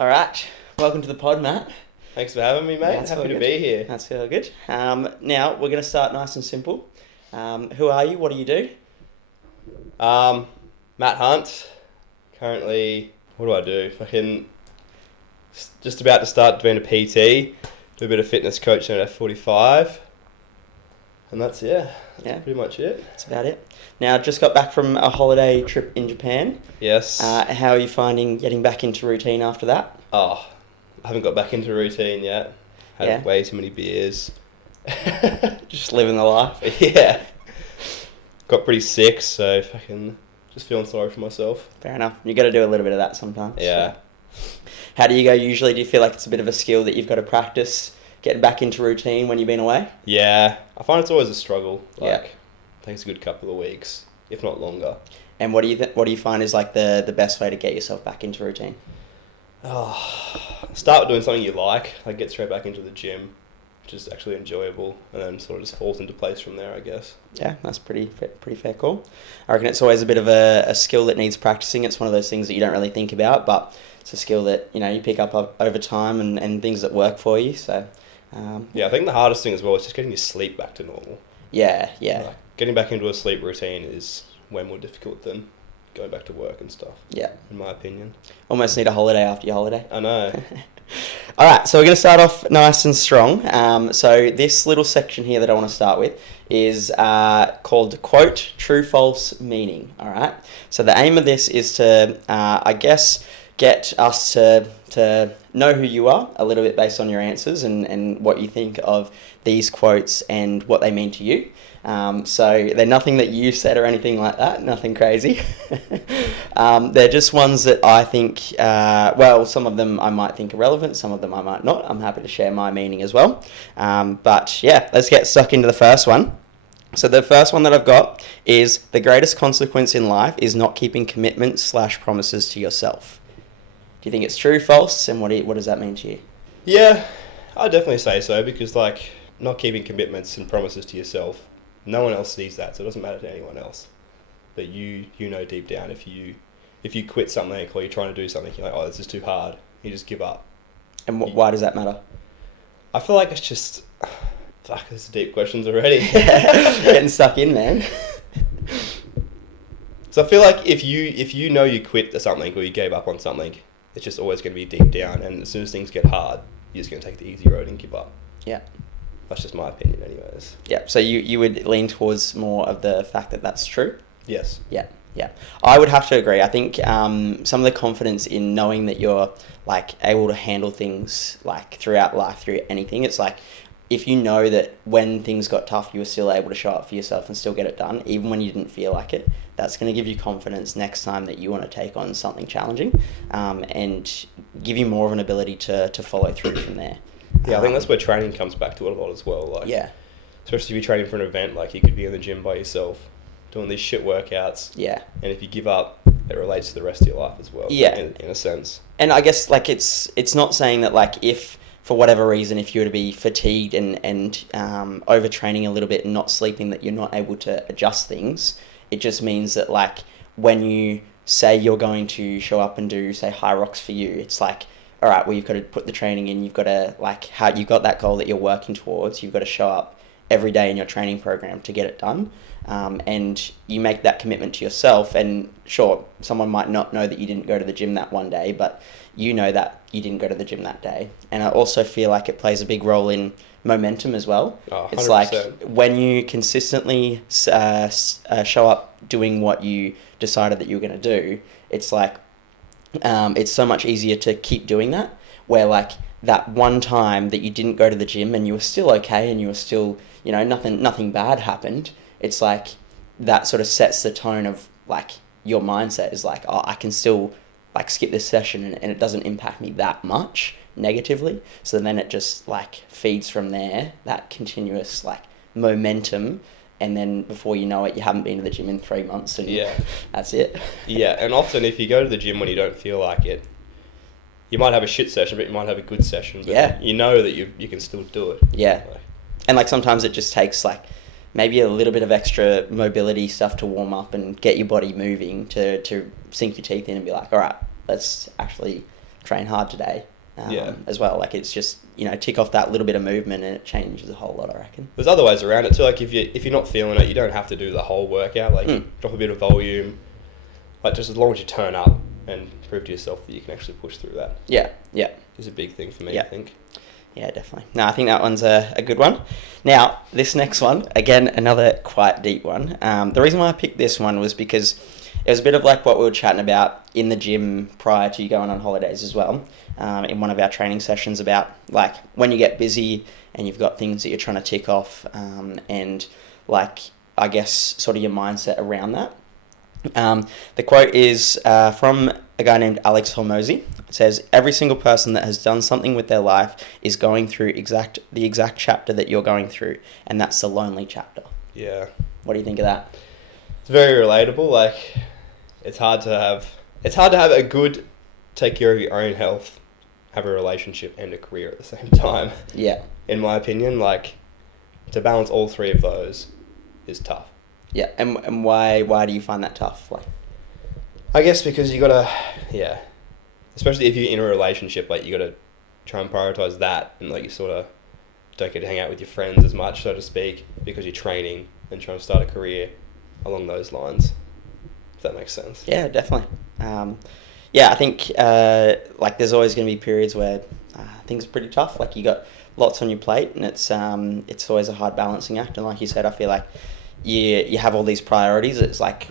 All right, welcome to the pod, Matt. Thanks for having me, mate. That's Happy all to good. be here. That's all good. Now, we're going to start nice and simple. Who are you? What do you do? Matt Hunt. Currently, what do I do? Fucking just about to start being a PT. Do a bit of fitness coaching at F45. And that's pretty much it. That's about it. Now, just got back from a holiday trip in Japan. Yes. How are you finding getting back into routine after that? I haven't got back into routine yet. Had way too many beers. Just living the life. Yeah. Got pretty sick, so fucking just feeling sorry for myself. Fair enough. You got to do a little bit of that sometimes. Yeah. How do you go usually? Do you feel like it's a bit of a skill that you've got to practice getting back into routine when you've been away? Yeah. I find it's always a struggle. Yeah. Takes a good couple of weeks, if not longer. And what do you find is like the best way to get yourself back into routine? Start doing something you like get straight back into the gym, which is actually enjoyable, and then sort of just falls into place from there, I guess. Yeah, that's pretty fair call. I reckon it's always a bit of a skill that needs practicing. It's one of those things that you don't really think about, but it's a skill that you pick up over time and things that work for you. So I think the hardest thing as well is just getting your sleep back to normal. Yeah. Getting back into a sleep routine is way more difficult than going back to work and stuff. Yeah. In my opinion. Almost need a holiday after your holiday. I know. All right, so we're going to start off nice and strong. So this little section here that I want to start with is called quote, true, false, meaning. All right. So the aim of this is to, get us to know who you are a little bit based on your answers and what you think of these quotes and what they mean to you. So they're nothing that you said or anything like that, nothing crazy. They're just ones that I think, some of them I might think are relevant, some of them I might not. I'm happy to share my meaning as well. Let's get stuck into the first one. So the first one that I've got is the greatest consequence in life is not keeping commitments / promises to yourself. Do you think it's true, false, and what does that mean to you? Yeah, I'd definitely say so, because not keeping commitments and promises to yourself, no one else sees that, so it doesn't matter to anyone else. But you know deep down, if you quit something or you're trying to do something, you're like, oh, this is too hard, you just give up. And why does that matter? I feel like it's just... Fuck, there's deep questions already. Getting stuck in, man. So I feel like if you know you quit something or you gave up on something, it's just always going to be deep down, and as soon as things get hard, you're just going to take the easy road and give up. Yeah. That's just my opinion anyways. Yeah, so you would lean towards more of the fact that that's true? Yes. Yeah. I would have to agree. I think some of the confidence in knowing that you're able to handle things throughout life, through anything, it's if you know that when things got tough, you were still able to show up for yourself and still get it done, even when you didn't feel like it, that's going to give you confidence next time that you want to take on something challenging, and give you more of an ability to follow through from there. Yeah, I think that's where training comes back to it a lot as well. Especially if you're training for an event, you could be in the gym by yourself, doing these shit workouts. Yeah. And if you give up, it relates to the rest of your life as well. Yeah. In a sense. And I guess it's not saying that if for whatever reason, if you were to be fatigued and overtraining a little bit and not sleeping, that you're not able to adjust things. It just means that when you say you're going to show up and do, say, hyrox for you, it's all right, well, you've got to put the training in, you've got to you've got that goal that you're working towards, you've got to show up every day in your training program to get it done. And you make that commitment to yourself, and sure, someone might not know that you didn't go to the gym that one day, but you know that you didn't go to the gym that day. And I also feel like it plays a big role in momentum as well. Oh, 100%. It's when you consistently show up doing what you decided that you were going to do, it's it's so much easier to keep doing that, where that one time that you didn't go to the gym and you were still okay and you were still, nothing bad happened, it's that sort of sets the tone of your mindset is I can still skip this session and it doesn't impact me that much negatively. So then it just feeds from there, that continuous momentum, and then before you know it, you haven't been to the gym in 3 months and that's it. Yeah, and often if you go to the gym when you don't feel like it, you might have a shit session, but you might have a good session. But you know that you can still do it. Yeah. And sometimes it just takes maybe a little bit of extra mobility stuff to warm up and get your body moving to sink your teeth in and be all right, let's actually train hard today. Yeah. As well, like it's just, you know, tick off that little bit of movement and it changes a whole lot, I reckon. There's other ways around it too. Like if you're not feeling it, you don't have to do the whole workout. Like drop a bit of volume, like just as long as you turn up and prove to yourself that you can actually push through that. Yeah, is a big thing for me. I think. Yeah, definitely. No, I think that one's a good one. Now, this next one, again, another quite deep one. The reason why I picked this one was because it was a bit of like what we were chatting about in the gym prior to you going on holidays as well, in one of our training sessions about like when you get busy and you've got things that you're trying to tick off, and like, I guess, sort of your mindset around that. The quote is from a guy named Alex Hormozy. It says, "Every single person that has done something with their life is going through the exact chapter that you're going through, and that's the lonely chapter." Yeah. What do you think of that? It's very relatable. Like, it's hard to have a good, take care of your own health, have a relationship and a career at the same time. Yeah. In my opinion, like, to balance all three of those is tough. Yeah, and why do you find that tough? Like, I guess because you gotta, especially if you're in a relationship, like you gotta try and prioritize that, and like you sort of don't get to hang out with your friends as much, so to speak, because you're training and trying to start a career along those lines. If that makes sense. Yeah, definitely. I think like there's always going to be periods where things are pretty tough. Like you got lots on your plate, and it's always a hard balancing act. And like you said, I feel like you have all these priorities. It's like,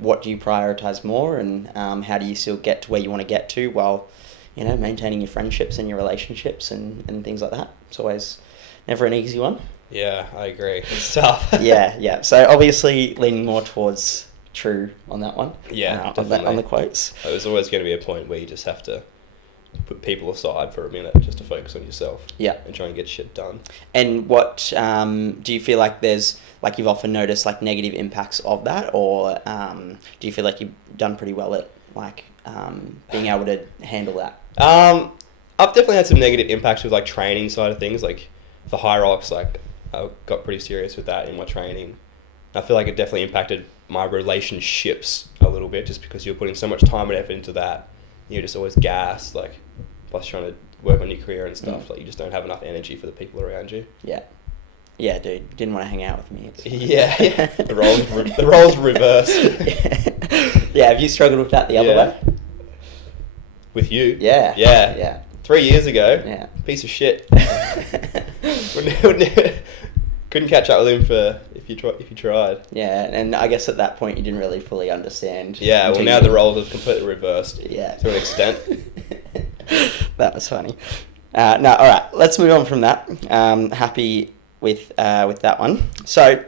what do you prioritize more, and how do you still get to where you want to get to while, you know, maintaining your friendships and your relationships and things like that. It's always never an easy one. Yeah, I agree. It's tough. Yeah. So obviously leaning more towards true on that one. Yeah, on the quotes. There's always going to be a point where you just have to put people aside for a minute just to focus on yourself. Yeah. And try and get shit done. And what do you feel like there's, like you've often noticed like negative impacts of that, or do you feel like you've done pretty well at like being able to handle that? I've definitely had some negative impacts with like training side of things. Like for hyrox, like I got pretty serious with that in my training. I feel like it definitely impacted my relationships a little bit, just because you're putting so much time and effort into that. You're just always gassed, like, plus trying to work on your career and stuff. Like, you just don't have enough energy for the people around you. Yeah, dude, didn't want to hang out with me. Yeah. The roles reversed. Yeah, have you struggled with that the other way? With you? Yeah. 3 years ago. Yeah. Piece of shit. Couldn't catch up with him if you tried. Yeah, and I guess at that point you didn't really fully understand. Yeah, well now the roles have completely reversed. Yeah. To an extent. That was funny. No, all right, let's move on from that. Happy with that one. So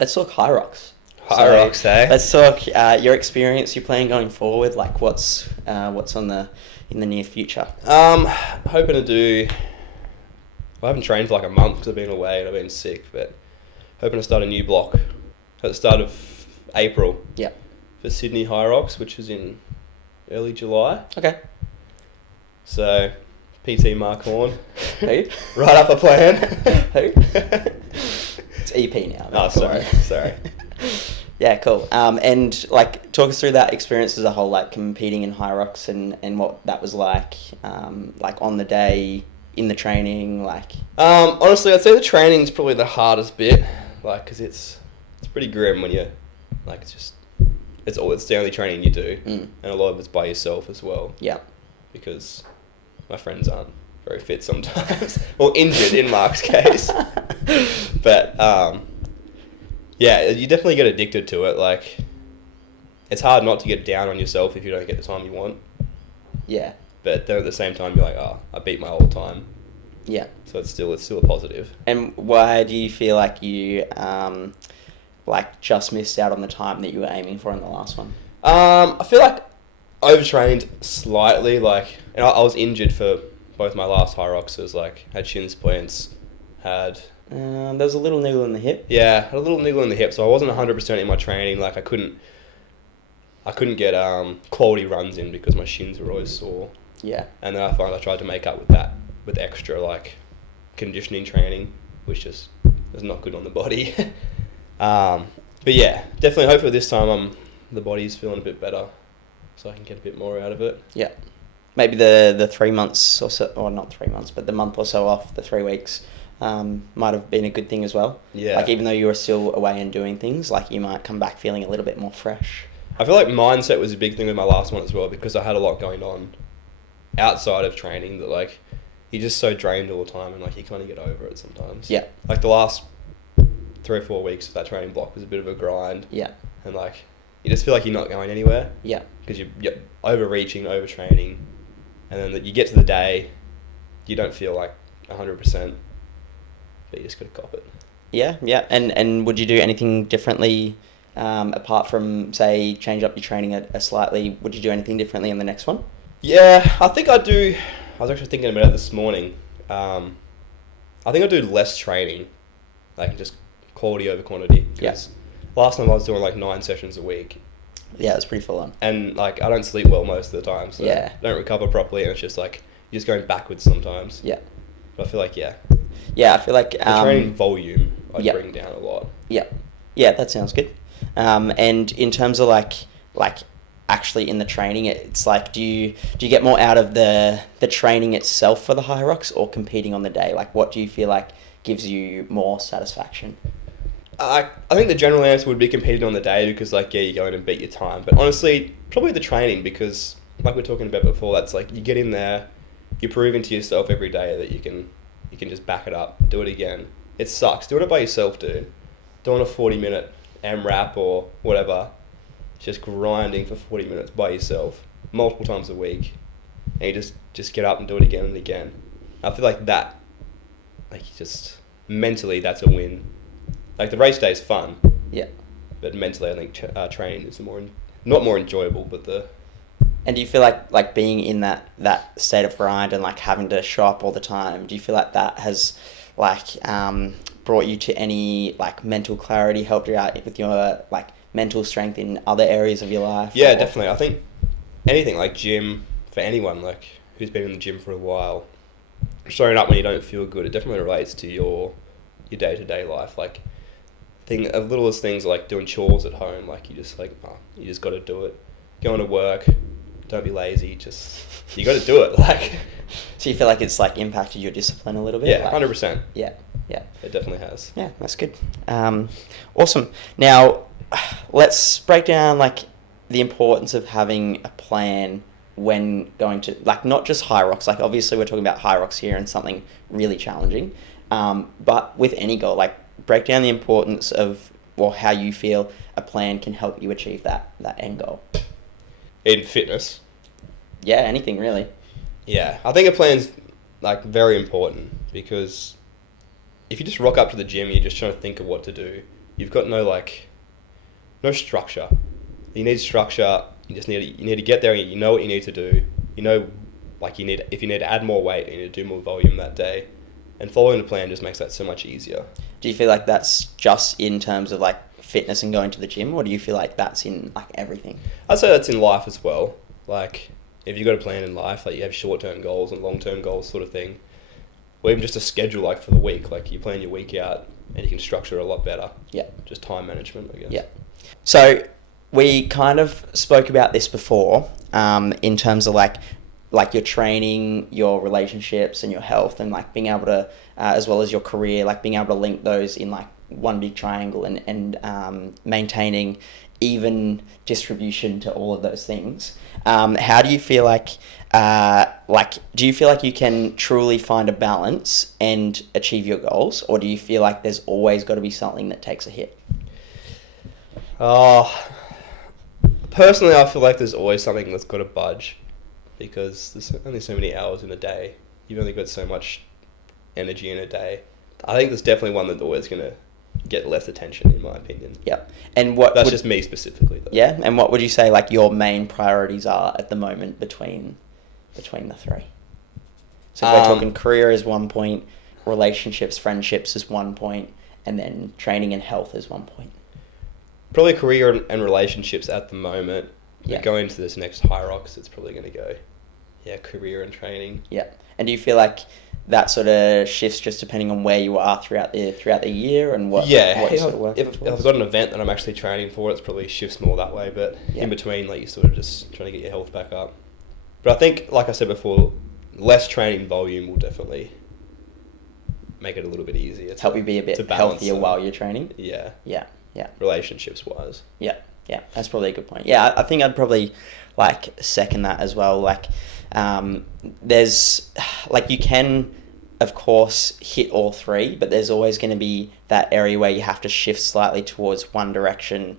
let's talk hyrox. Let's talk your experience, your plan going forward. Like what's in the near future. Hoping to do. I haven't trained for like a month because I've been away and I've been sick, but hoping to start a new block at the start of April. Yeah. For Sydney Hyrox, which is in early July. Okay. So, PT Mark Horn. Who? Write up a plan. Who? It's EP now. Oh, sorry. Yeah, cool. And like, talk us through that experience as a whole, like competing in hyrox and what that was like on the day, in the training, like. Honestly, I'd say the training is probably the hardest bit, like, because it's pretty grim when you're, like, it's the only training you do, and a lot of it's by yourself as well. Yeah. Because my friends aren't very fit sometimes, or injured in Mark's case. But yeah, you definitely get addicted to it. Like, it's hard not to get down on yourself if you don't get the time you want. Yeah. But then at the same time, you're like, oh, I beat my old time. Yeah. So it's still a positive. And why do you feel like you just missed out on the time that you were aiming for in the last one? I feel like overtrained slightly. Like, and I was injured for both my last hyroxes. Like, had shin splints, had. There was a little niggle in the hip. Yeah, had a little niggle in the hip, so I wasn't 100% in my training. Like, I couldn't get quality runs in because my shins were always sore. Yeah. And then I finally tried to make up with that with extra like conditioning training, which just is not good on the body. But yeah, definitely hopefully this time the body's feeling a bit better, so I can get a bit more out of it. Yeah. maybe the 3 months or so, or not 3 months, but the month or so off, the 3 weeks, might have been a good thing as well. Yeah. Like even though you were still away and doing things, like you might come back feeling a little bit more fresh. I feel like mindset was a big thing with my last one as well, because I had a lot going on outside of training that like you're just so drained all the time, and like you kind of get over it sometimes. Yeah. Like the last 3 or 4 weeks of that training block was a bit of a grind. Yeah. And like you just feel like you're not going anywhere. Yeah. Because you're overreaching, overtraining, and then you get to the day, you don't feel like 100%, but you just got to cop it. Yeah, yeah. And would you do anything differently, apart from, say, change up your training a slightly? Would you do anything differently in the next one? Yeah, I think I do. I was actually thinking about it this morning. I think I do less training, like just quality over quantity. Because last time I was doing like 9 sessions a week. Yeah, it's pretty full on. And like I don't sleep well most of the time, so Yeah. I don't recover properly, and it's just like you're just going backwards sometimes. Yeah. But I feel like Yeah, I feel like the training volume I'd yeah. bring down a lot. Yeah, yeah, that sounds good. And in terms of like actually in the training, it's like do you get more out of the training itself for the hyrox or competing on the day? Like, what do you feel like gives you more satisfaction? I think the general answer would be competing on the day, because like you go in and beat your time. But honestly, probably the training, because like we were talking about before, that's like you get in there, you're proving to yourself every day that you can just back it up, do it again. It sucks doing it by yourself, dude. Doing a 40-minute AMRAP or whatever, just grinding for 40 minutes by yourself multiple times a week, and you just get up and do it again and again. I feel like that, like just mentally, that's a win. Like the race day is fun, Yeah. but mentally I think training is not more enjoyable, but the... And do you feel like being in that state of grind and like having to show up all the time, do you feel like that has like brought you to any like mental clarity, helped you out with your like mental strength in other areas of your life? Yeah, or... definitely. I think anything like gym, for anyone like who's been in the gym for a while, showing up when you don't feel good, it definitely relates to your day-to-day life. Like as little as things like doing chores at home, like you just got to do it. Going to work, don't be lazy, you got to do it. Like, so you feel like it's like impacted your discipline a little bit? Yeah, like, 100%. Yeah, yeah. It definitely has. Yeah, that's good. Awesome. Now, let's break down like the importance of having a plan when going to, like, not just hyrox. Like, obviously we're talking about hyrox here and something really challenging. But with any goal, like, break down the importance of, or how you feel a plan can help you achieve that end goal. In fitness? Yeah, anything really. Yeah, I think a plan's like very important, because if you just rock up to the gym and you're just trying to think of what to do, you've got no structure. You need structure. You need to get there and you know what you need to do. You know, like if you need to add more weight, you need to do more volume that day. And following the plan just makes that so much easier. Do you feel like that's just in terms of like fitness and going to the gym, or do you feel like that's in like everything? I'd say that's in life as well. Like if you've got a plan in life, like you have short-term goals and long-term goals sort of thing, or even just a schedule like for the week, like you plan your week out and you can structure it a lot better. Yeah. Just time management, I guess. Yeah. So we kind of spoke about this before, in terms of like your training, your relationships and your health, and like being able to, as well as your career, like being able to link those in like one big triangle and maintaining even distribution to all of those things. How do you feel like do you feel like you can truly find a balance and achieve your goals, or do you feel like there's always got to be something that takes a hit? Personally, I feel like there's always something that's got to budge, because there's only so many hours in a day. You've only got so much energy in a day. I think there's definitely one that's always going to get less attention, in my opinion. Yeah. And that's just me specifically, though. Yeah. And what would you say like your main priorities are at the moment between the three? So if we're talking career is 1 point, relationships, friendships is 1 point, and then training and health is 1 point. Probably career and relationships at the moment. Yeah. But going into this next hyrox, it's probably going to go, career and training. Yeah. And do you feel like that sort of shifts just depending on where you are throughout the year and what you sort of work if I've got an event that I'm actually training for, it's probably shifts more that way. But in between, like you're sort of just trying to get your health back up. But I think, like I said before, less training volume will definitely make it a little bit easier. Help you be a bit healthier while you're training. Yeah. Yeah. Yeah. Relationships wise. Yeah. Yeah. That's probably a good point. Yeah, I think I'd probably like second that as well. Like, there's like you can, of course, hit all three, but there's always going to be that area where you have to shift slightly towards one direction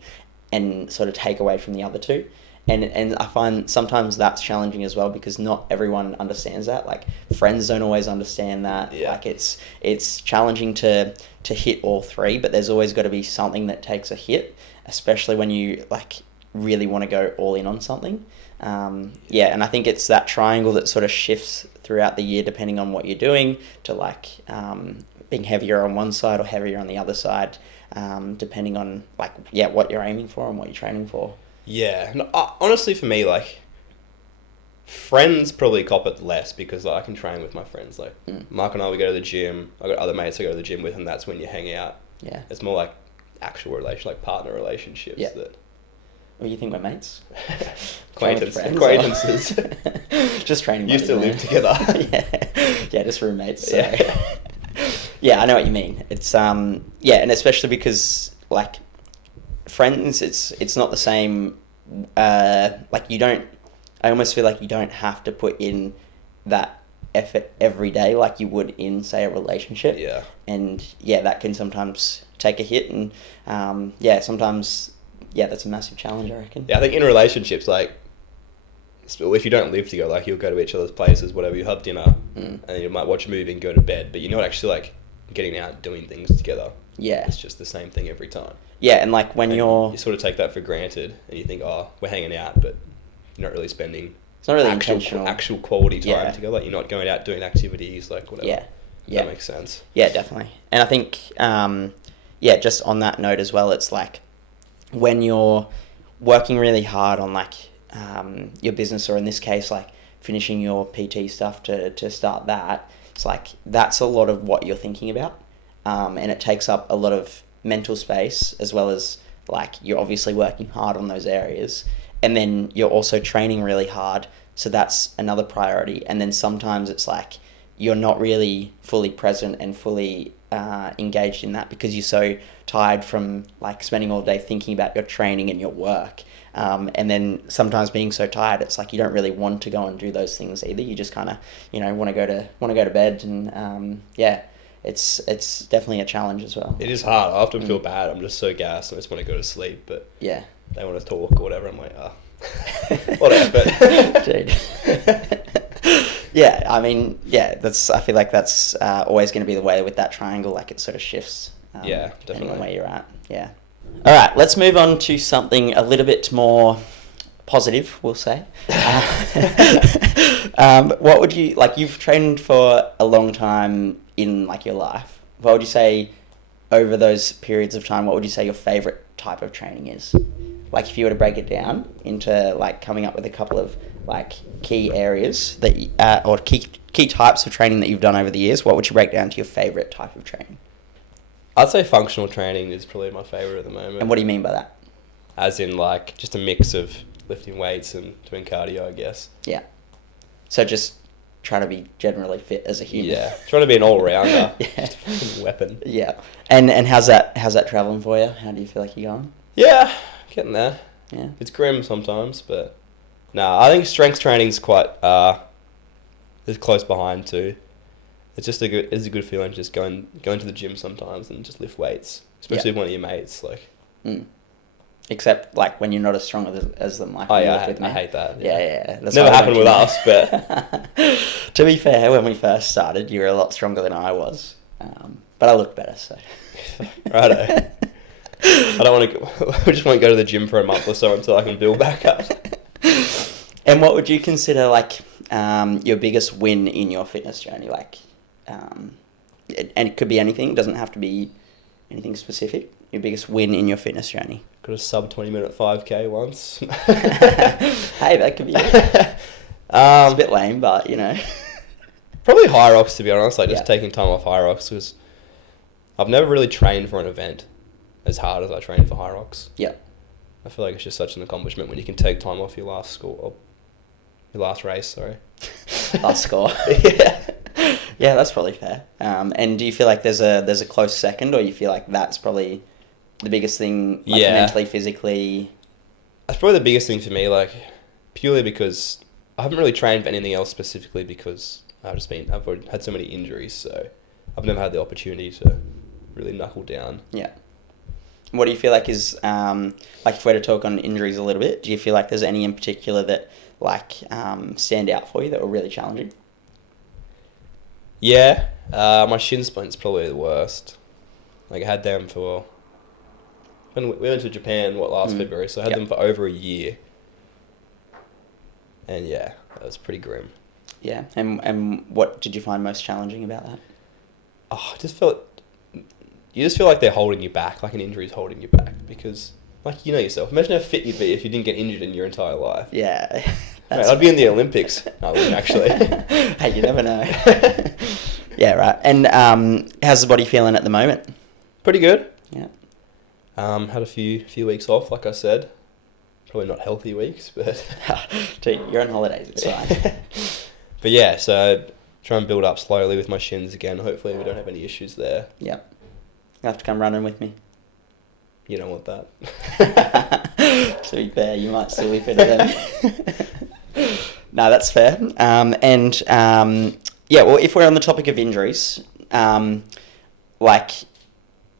and sort of take away from the other two. And I find sometimes that's challenging as well because not everyone understands that. Like friends don't always understand that. Yeah. Like it's challenging to hit all three, but there's always got to be something that takes a hit, especially when you like really want to go all in on something. Yeah, and I think it's that triangle that sort of shifts throughout the year depending on what you're doing to like being heavier on one side or heavier on the other side, depending on like what you're aiming for and what you're training for. Yeah, no, honestly, for me, like, friends probably cop it less because like, I can train with my friends. Like, Mark and I, we go to the gym. I got other mates I go to the gym with, and that's when you hang out. Yeah, it's more like actual like partner relationships. Yeah. That. Well, you think we're mates? Acquaintances. Just training. Used to live together. Yeah, just roommates. So. Yeah. Yeah, I know what you mean. It's and especially because like. Friends, it's not the same. Like you don't. I almost feel like you don't have to put in that effort every day like you would in say a relationship. Yeah. And that can sometimes take a hit, and sometimes that's a massive challenge, I reckon. Yeah, I think in relationships, like, if you don't live together, like you'll go to each other's places, whatever. You have dinner, and you might watch a movie and go to bed, but you're not actually like getting out and doing things together. Yeah. It's just the same thing every time. Yeah, and like when you sort of take that for granted, and you think, oh, we're hanging out, but you're not really spending. It's not really intentional. Actual quality time together. Like you're not going out doing activities, like whatever. Yeah, That makes sense. Yeah, definitely. And I think, just on that note as well, it's like when you're working really hard on like your business, or in this case, like finishing your PT stuff to start that. It's like that's a lot of what you're thinking about, and it takes up a lot of mental space, as well as like you're obviously working hard on those areas, and then you're also training really hard, so that's another priority. And then sometimes it's like you're not really fully present and fully engaged in that because you're so tired from like spending all day thinking about your training and your work, and then sometimes being so tired it's like you don't really want to go and do those things either. You just kind of want to go to bed, and It's definitely a challenge as well. It is hard. I often feel bad. I'm just so gassed. I just want to go to sleep, but yeah, they want to talk or whatever. I'm like, what effort. Dude. Yeah, I mean, I feel like that's always going to be the way with that triangle. Like it sort of shifts. Depending on where you're at. Yeah. All right, let's move on to something a little bit more positive, we'll say. What would you like? You've trained for a long time in like your life. What would you say over those periods of time? What would you say your favorite type of training is? Like if you were to break it down into like coming up with a couple of like key areas that or key types of training that you've done over the years, what would you break down to your favorite type of training? I'd say functional training is probably my favorite at the moment. And what do you mean by that? As in like just a mix of lifting weights and doing cardio, I guess. Yeah. So just try to be generally fit as a human. Yeah, trying to be an all-rounder. Yeah. Just a fucking weapon. Yeah. And how's that travelling for you? How do you feel like you're going? Yeah, getting there. Yeah. It's grim sometimes, but I think strength training's quite is close behind too. It's a good feeling just going to the gym sometimes and just lift weights, especially with one of your mates, like. Except like when you're not as strong as them. Like I hate that. Yeah. That's never happened with us, but to be fair, when we first started, you were a lot stronger than I was, but I looked better. So righto. I don't want to. We just want to go to the gym for a month or so until I can build back up. And what would you consider like your biggest win in your fitness journey? Like, and it could be anything. It doesn't have to be anything specific. Your biggest win in your fitness journey? Got a sub 20-minute 5K once. Hey, that could be it. It's a bit lame, but probably hyrox, to be honest. Like just taking time off hyrox, because I've never really trained for an event as hard as I trained for hyrox. Yeah. I feel like it's just such an accomplishment when you can take time off your last school. Your last race, sorry. Last score. Yeah. Yeah, that's probably fair. And do you feel like there's a close second, or you feel like that's probably the biggest thing, like mentally, physically? That's probably the biggest thing for me, like, purely because I haven't really trained for anything else specifically because I've already had so many injuries, so I've never had the opportunity to really knuckle down. Yeah. What do you feel like is, like if we're to talk on injuries a little bit, do you feel like there's any in particular that, like, stand out for you that were really challenging? Yeah, my shin splint's probably the worst. Like, I had them for... When we went to Japan, last February, so I had them for over a year. And yeah, that was pretty grim. Yeah, and what did you find most challenging about that? Oh, I just felt... You just feel like they're holding you back, like an injury's holding you back, because, like, you know yourself. Imagine how fit you'd be if you didn't get injured in your entire life. Yeah. Mate, I'd be in the Olympics. No, I wouldn't, actually. Hey, you never know. Yeah, right. And how's the body feeling at the moment? Pretty good. Yeah. Had a few weeks off, like I said. Probably not healthy weeks, but... Dude, you're on holidays, it's fine. But yeah, so try and build up slowly with my shins again. Hopefully we don't have any issues there. Yeah. You have to come running with me. You don't want that. To be fair, you might still be fitter than me. No, that's fair. Yeah, well, if we're on the topic of injuries, like,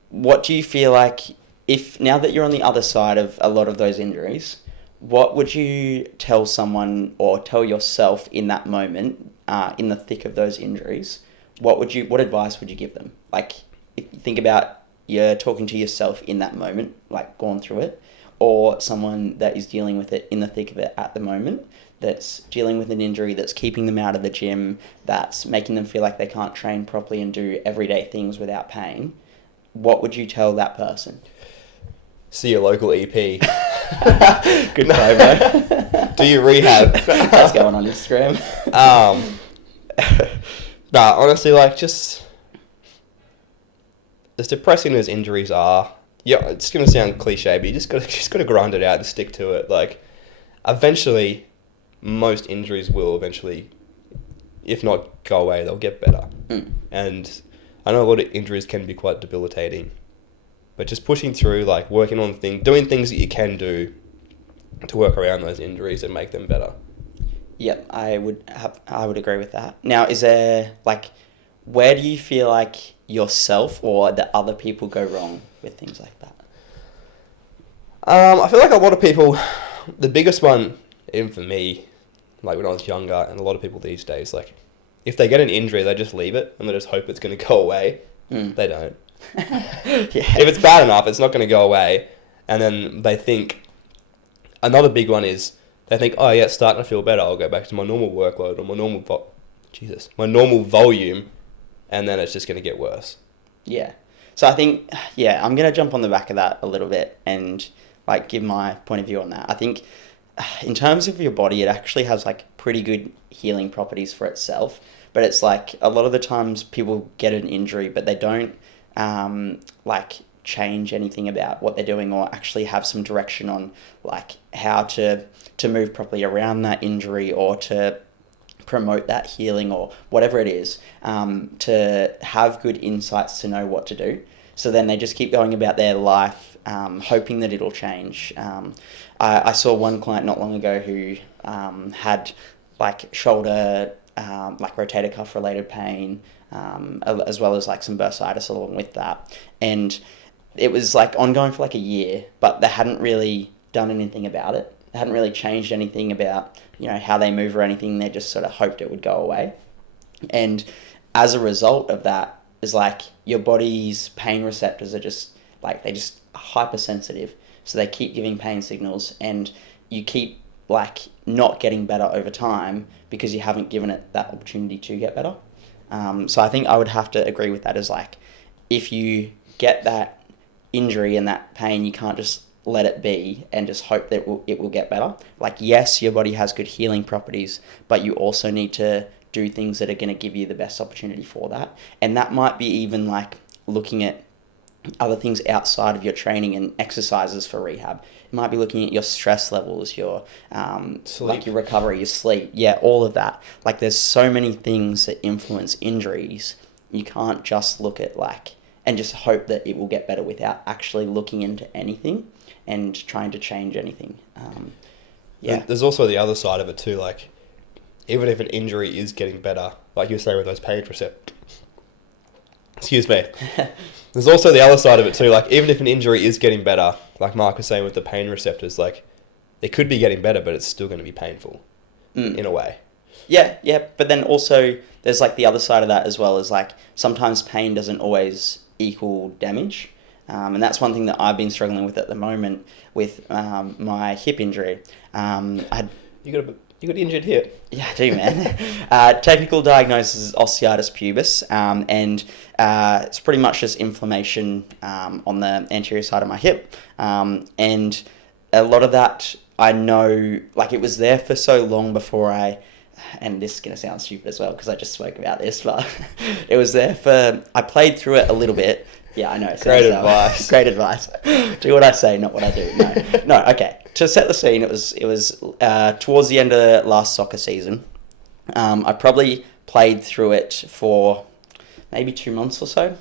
what do you feel like, if now that you're on the other side of a lot of those injuries, what would you tell someone or tell yourself in that moment, in the thick of those injuries? What advice would you give them? Like, if you think about you're talking to yourself in that moment, like gone through it, or someone that is dealing with it in the thick of it at the moment, that's dealing with an injury that's keeping them out of the gym, that's making them feel like they can't train properly and do everyday things without pain, what would you tell that person? See your local EP. Good play, bro. Do your rehab. That's going on Instagram. Nah, honestly, like, just... As depressing as injuries are, yeah, it's going to sound cliche, but you just got to grind it out and stick to it. Like, eventually... Most injuries will eventually, if not go away, they'll get better. And I know a lot of injuries can be quite debilitating, but just pushing through, like working on doing things that you can do to work around those injuries and make them better. Yep, I would agree with that. Now, is there, like, where do you feel like yourself or the other people go wrong with things like that? I feel like a lot of people, the biggest one, even for me, like when I was younger, and a lot of people these days, like, if they get an injury, they just leave it and they just hope it's going to go away. They don't. Yeah. If it's bad enough, it's not going to go away. And then they think, another big one is, they think, oh yeah, it's starting to feel better, I'll go back to my normal workload or my normal volume, and then it's just going to get worse. Yeah. So I think, yeah, I'm going to jump on the back of that a little bit and, like, give my point of view on that. I think in terms of your body, it actually has, like, pretty good healing properties for itself. But it's like a lot of the times people get an injury, but they don't, like, change anything about what they're doing or actually have some direction on, like, how to move properly around that injury or to promote that healing or whatever it is, to have good insights to know what to do. So then they just keep going about their life, hoping that it'll change. I saw one client not long ago who had, like, shoulder, like, rotator cuff related pain, as well as, like, some bursitis along with that. And it was, like, ongoing for, like, a year, but they hadn't really done anything about it. They hadn't really changed anything about, you know, how they move or anything. They just sort of hoped it would go away. And as a result of that, is like your body's pain receptors are just, like, they just hypersensitive. So they keep giving pain signals and you keep, like, not getting better over time because you haven't given it that opportunity to get better. So I think I would have to agree with that as, like, if you get that injury and that pain, you can't just let it be and just hope that it will get better. Like, yes, your body has good healing properties, but you also need to do things that are going to give you the best opportunity for that. And that might be even, like, looking at other things outside of your training and exercises for rehab. It might be looking at your stress levels, your like your recovery, your sleep, all of that. Like there's so many things that influence injuries. You can't just look at and just hope that it will get better without actually looking into anything and trying to change anything. There's also the other side of it too. Like even if an injury is getting better, like you were saying with those pain receptors. Excuse me. There's also the other side of it too. Like even if an injury is getting better, like Mark was saying with the pain receptors, like it could be getting better, but it's still going to be painful in a way. Yeah. But then also there's like the other side of that as well, is like sometimes pain doesn't always equal damage. And that's one thing that I've been struggling with at the moment with my hip injury. You got injured hip. Yeah, I do, man. Technical diagnosis is osteitis pubis, and it's pretty much just inflammation on the anterior side of my hip. And a lot of that, I know, like it was there for so long before and this is going to sound stupid as well because I just spoke about this, but it was there I played through it a little bit. Yeah, I know. Great advice. Great advice. Do what I say, not what I do. No, okay. To set the scene, it was towards the end of last soccer season. I probably played through it for maybe 2 months or so,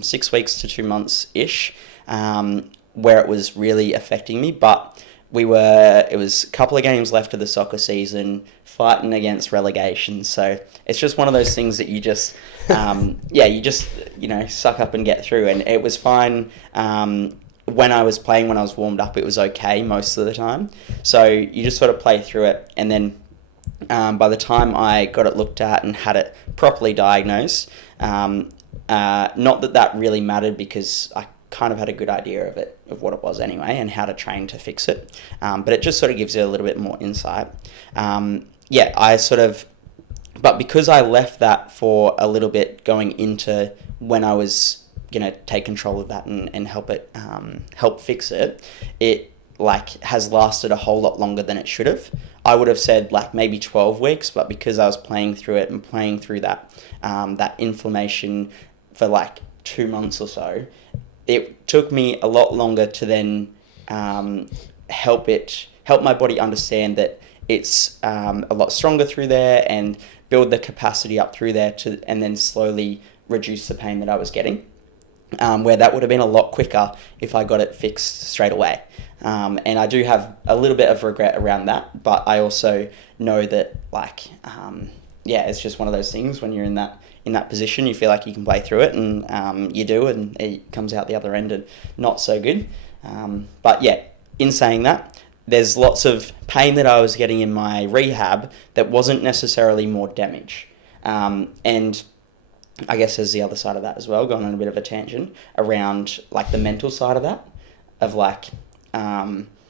6 weeks to 2 months-ish, where it was really affecting me. But it was a couple of games left of the soccer season, fighting against relegation. So it's just one of those things that you just, suck up and get through. And it was fine. When I was playing, when I was warmed up, it was okay most of the time. So you just sort of play through it. And then by the time I got it looked at and had it properly diagnosed, not that really mattered because I kind of had a good idea of what it was anyway and how to train to fix it. But it just sort of gives you a little bit more insight. But because I left that for a little bit going into when I was going to take control of that and help fix it, it has lasted a whole lot longer than it should have. I would have said maybe 12 weeks, but because I was playing through it and playing through that inflammation for 2 months or so, it took me a lot longer to then help my body understand that it's a lot stronger through there and build the capacity up through there and then slowly reduce the pain that I was getting. Where that would have been a lot quicker if I got it fixed straight away. And I do have a little bit of regret around that, but I also know that it's just one of those things when you're in that position, you feel like you can play through it, and you do, and it comes out the other end and not so good. But yeah, in saying that, there's lots of pain that I was getting in my rehab that wasn't necessarily more damage. And I guess there's the other side of that as well, going on a bit of a tangent around the mental side of that, of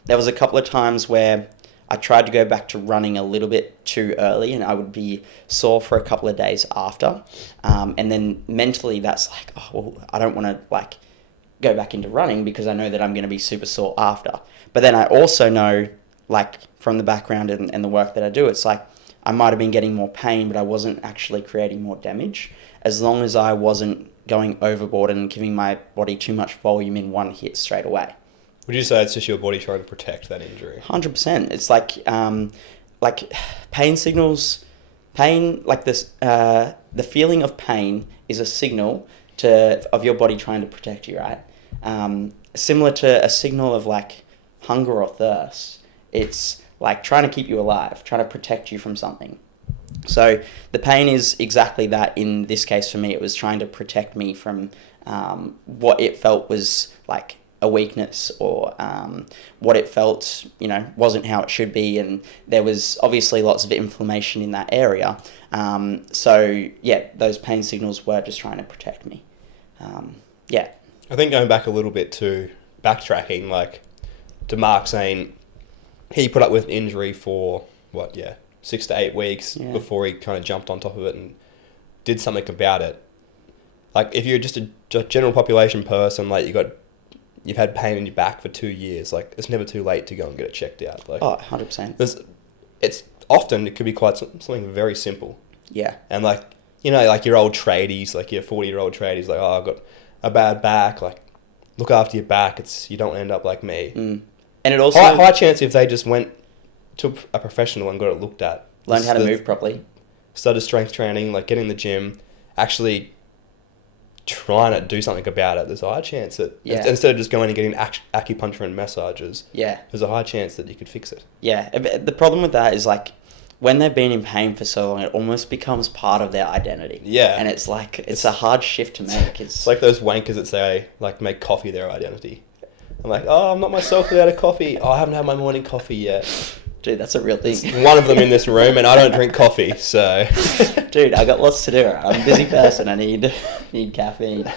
there was a couple of times where I tried to go back to running a little bit too early and I would be sore for a couple of days after. And then mentally that's I don't want to go back into running because I know that I'm going to be super sore after. But then I also know from the background and the work that I do, it's I might have been getting more pain, but I wasn't actually creating more damage. As long as I wasn't going overboard and giving my body too much volume in one hit straight away. Would you say it's just your body trying to protect that injury? 100%. It's pain signals, this, the feeling of pain is a signal of your body trying to protect you, right? Similar to a signal of hunger or thirst. It's trying to keep you alive, trying to protect you from something. So the pain is exactly that. In this case for me, it was trying to protect me from what it felt was a weakness or what it felt, wasn't how it should be. And there was obviously lots of inflammation in that area. So yeah, those pain signals were just trying to protect me. I think going back a little bit to backtracking, to Mark saying he put up with an injury for 6 to 8 weeks before he kind of jumped on top of it and did something about it. If you're just a general population person, you've had pain in your back for 2 years, it's never too late to go and get it checked out. 100%. It could be quite something very simple. Yeah. And your old tradies, your 40-year-old tradies, I've got a bad back, look after your back. You don't end up like me. And it also high chance if they just went to a professional and got it looked at, learn how to move properly, started strength training, like getting in the gym, actually trying to do something about it. There's a high chance that instead of just going and getting acupuncture and massages, there's a high chance that you could fix it. Yeah, the problem with that is like when they've been in pain for so long, it almost becomes part of their identity. Yeah, and it's like it's a hard shift to make. It's like those wankers that say like make coffee their identity. I'm like, oh, I'm not myself without a coffee. Oh, I haven't had my morning coffee yet. Dude, that's a real thing. There's one of them in this room, and I don't drink coffee, so. Dude, I got lots to do. I'm a busy person. I need caffeine.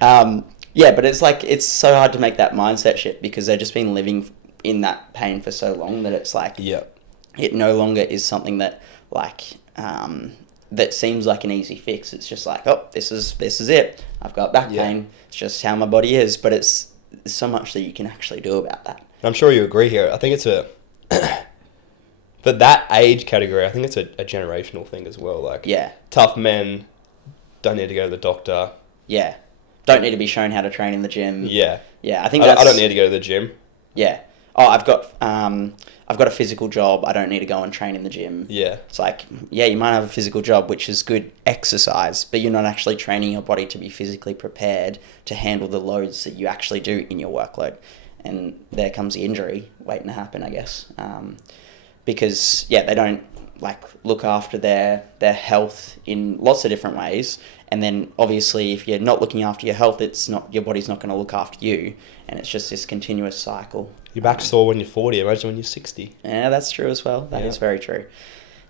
Yeah, but it's like it's so hard to make that mindset shift because they've just been living in that pain for so long that it's like it no longer is something that like that seems like an easy fix. It's just like, oh, this is it. I've got back pain. It's just how my body is. But there's so much that you can actually do about that. I'm sure you agree here. I think it's for that age category, I think it's a generational thing as well. Like, tough men don't need to go to the doctor. Yeah. Don't need to be shown how to train in the gym. Yeah. Yeah, I think I don't need to go to the gym. Yeah. Oh, I've got a physical job. I don't need to go and train in the gym. Yeah. It's like, yeah, you might have a physical job, which is good exercise, but you're not actually training your body to be physically prepared to handle the loads that you actually do in your workload. And there comes the injury waiting to happen, I guess. Because, they don't, like, look after their health in lots of different ways. And then, obviously, if you're not looking after your health, your body's not going to look after you. And it's just this continuous cycle. Your back's sore when you're 40, imagine when you're 60. Yeah, that's true as well. That is very true.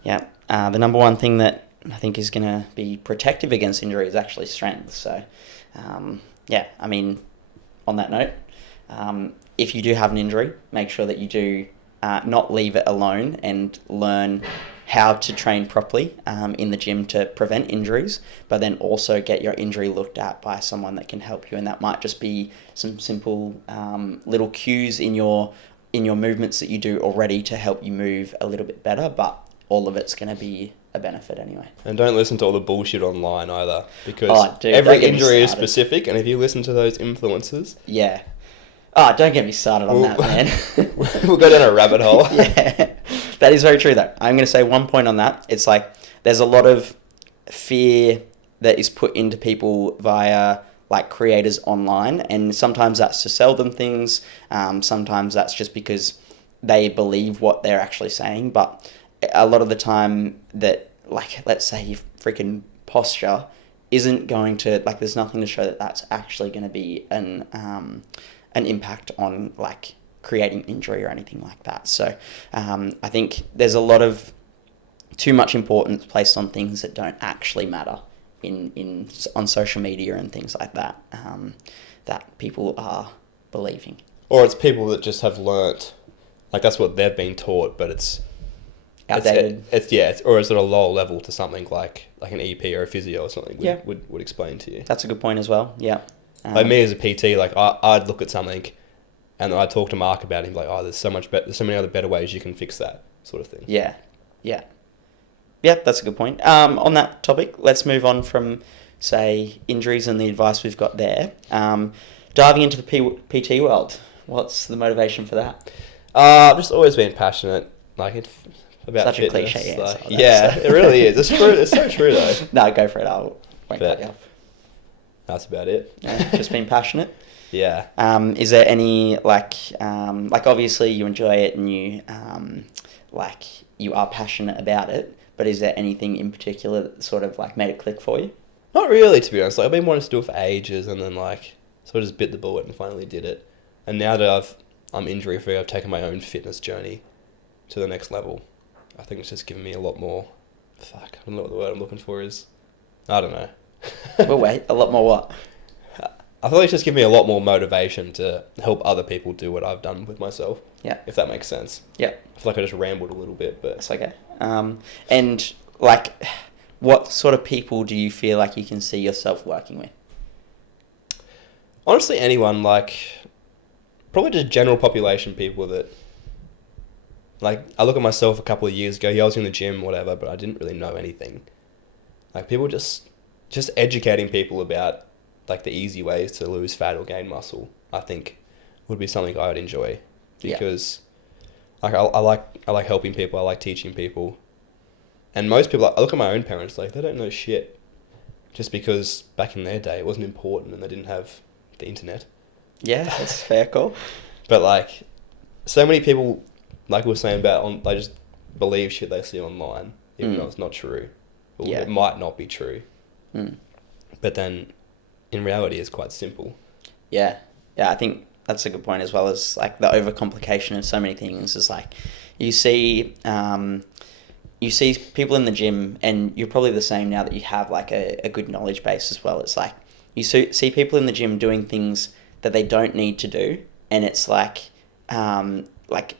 Yeah. The number one thing that I think is going to be protective against injury is actually strength. So, I mean, on that note, if you do have an injury, make sure that you do not leave it alone and learn how to train properly in the gym to prevent injuries, but then also get your injury looked at by someone that can help you. And that might just be some simple little cues in your movements that you do already to help you move a little bit better, but all of it's going to be a benefit anyway. And don't listen to all the bullshit online either, because every injury is specific, and if you listen to those influencers... Yeah. Oh, don't get me started on that, man. We'll go down a rabbit hole. Yeah, that is very true, though. I'm going to say one point on that. It's like there's a lot of fear that is put into people via like creators online, and sometimes that's to sell them things. Sometimes that's just because they believe what they're actually saying. But a lot of the time that, like, let's say your freaking posture isn't going to, like, there's nothing to show that that's actually going to be an impact on like creating injury or anything like that. So I think there's a lot of too much importance placed on things that don't actually matter on social media and things like that that people are believing. Or it's people that just have learnt, like that's what they've been taught, but it's outdated. Or is it a lower level to something like an EP or a physio or something would explain to you. That's a good point as well. Yeah. Like me as a PT, like I'd look at something, and then I'd talk to Mark about it. And be like, oh, there's so many other better ways you can fix that sort of thing. Yeah, that's a good point. On that topic, let's move on from say injuries and the advice we've got there. Diving into the PT world, what's the motivation for that? I've just always been passionate, like about such fitness. A cliche answer. Yeah, it really is. It's true. It's so true though. No, go for it. I won't cut you off. That's about it. Just being passionate. Yeah. Is there any like obviously you enjoy it and you you are passionate about it, but is there anything in particular that sort of like made it click for you? Not really, to be honest. Like I've been wanting to do it for ages, and then like sort of just bit the bullet and finally did it. And now that I'm injury free, I've taken my own fitness journey to the next level. I think it's just given me a lot more. I don't know what the word I'm looking for is. I don't know. Well, wait, a lot more what? I feel like it's just given me a lot more motivation to help other people do what I've done with myself. Yeah. If that makes sense. Yeah. I feel like I just rambled a little bit, but... That's okay. And, like, what sort of people do you feel like you can see yourself working with? Honestly, anyone, like... Probably just general population people that... Like, I look at myself a couple of years ago, I was in the gym, whatever, but I didn't really know anything. Like, people just educating people about like the easy ways to lose fat or gain muscle, I think would be something I would enjoy, because like I like helping people, I like teaching people, and most people, I look at my own parents, like they don't know shit, just because back in their day it wasn't important and they didn't have the internet. Yeah, that's fair call. But like, so many people, like we were saying about, they just believe shit they see online, even though it's not true. Or it might not be true. But then, in reality, it's quite simple. Yeah, I think that's a good point, as well as like the overcomplication of so many things. Is like you see people in the gym, and you're probably the same now that you have like a good knowledge base as well. It's like you see people in the gym doing things that they don't need to do, and it's like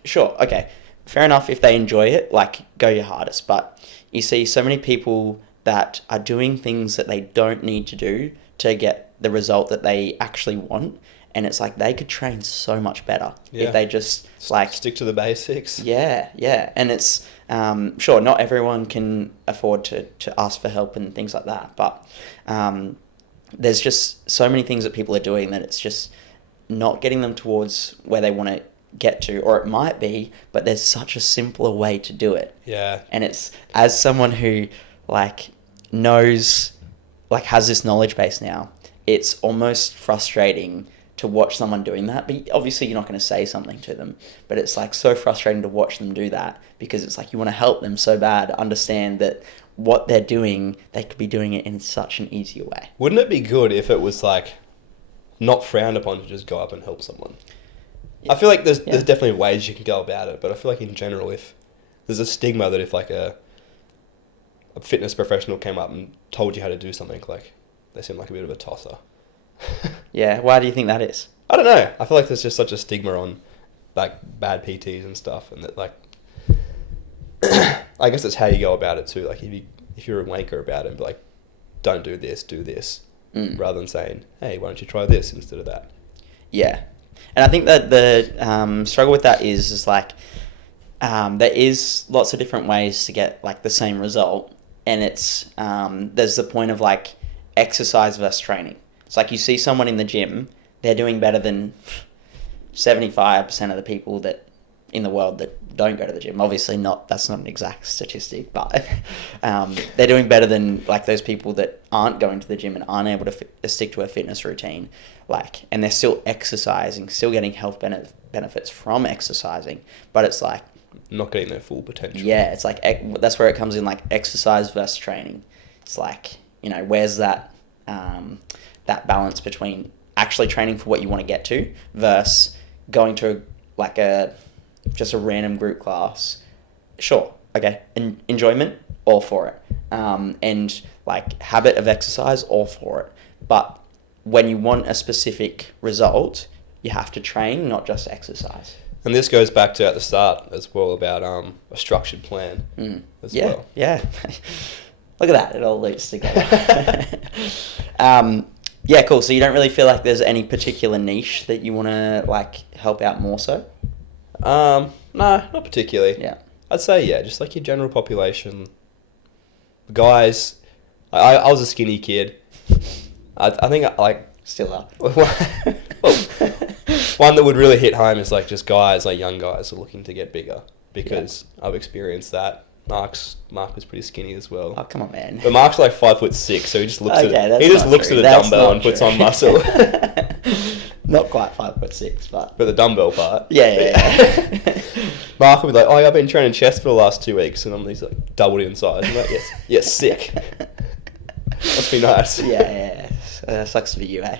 sure, okay, fair enough, if they enjoy it, like go your hardest. But you see so many people that are doing things that they don't need to do to get the result that they actually want, and it's like they could train so much better if they just like stick to the basics. Yeah, and it's sure, not everyone can afford to ask for help and things like that, but there's just so many things that people are doing that it's just not getting them towards where they want to get to, or it might be, but there's such a simpler way to do it. Yeah. And it's, as someone who like knows, like has this knowledge base now, it's almost frustrating to watch someone doing that. But obviously you're not going to say something to them, but it's like so frustrating to watch them do that, because it's like you want to help them so bad understand that what they're doing, they could be doing it in such an easier way. Wouldn't it be good if it was like not frowned upon to just go up and help someone? I feel like there's definitely ways you can go about it, but I feel like in general, if there's a stigma that if like a fitness professional came up and told you how to do something, like they seem like a bit of a tosser. Yeah, why do you think that is? I don't know. I feel like there's just such a stigma on like bad PTs and stuff, and that like I guess that's how you go about it too. Like if you're a wanker about it, like don't do this, do this, rather than saying, hey, why don't you try this instead of that? Yeah. And I think that the struggle with that is like there is lots of different ways to get like the same result, and it's there's the point of like exercise versus training. It's like you see someone in the gym, they're doing better than 75% of the people that in the world that don't go to the gym. Obviously that's not an exact statistic, but they're doing better than like those people that aren't going to the gym and aren't able to stick to a fitness routine, like, and they're still exercising, still getting health benefits from exercising, but it's like not getting their full potential. Yeah, it's like that's where it comes in, like exercise versus training. It's like, you know, where's that that balance between actually training for what you want to get to versus going to like just a random group class. Sure, okay, enjoyment, all for it, and like habit of exercise, all for it. But when you want a specific result, you have to train, not just exercise. And this goes back to at the start as well about a structured plan as well. Yeah. Look at that, it all loops together. Yeah, cool. So you don't really feel like there's any particular niche that you want to like help out more so? No, not particularly. Yeah. I'd say, just like your general population. Guys, I was a skinny kid. I think Still are. Well, one that would really hit home is like just guys, like young guys who are looking to get bigger, because I've experienced that. Mark was pretty skinny as well. Oh, come on, man. But Mark's like 5'6", so he just looks at a That's dumbbell and puts on muscle. Not quite 5'6", but the dumbbell part. Yeah. Mark would be like, "Oh, I've been training chest for the last 2 weeks," and he's like doubled in size. I'm like, yes, sick. Must be nice. Yeah. Sucks to be you, eh?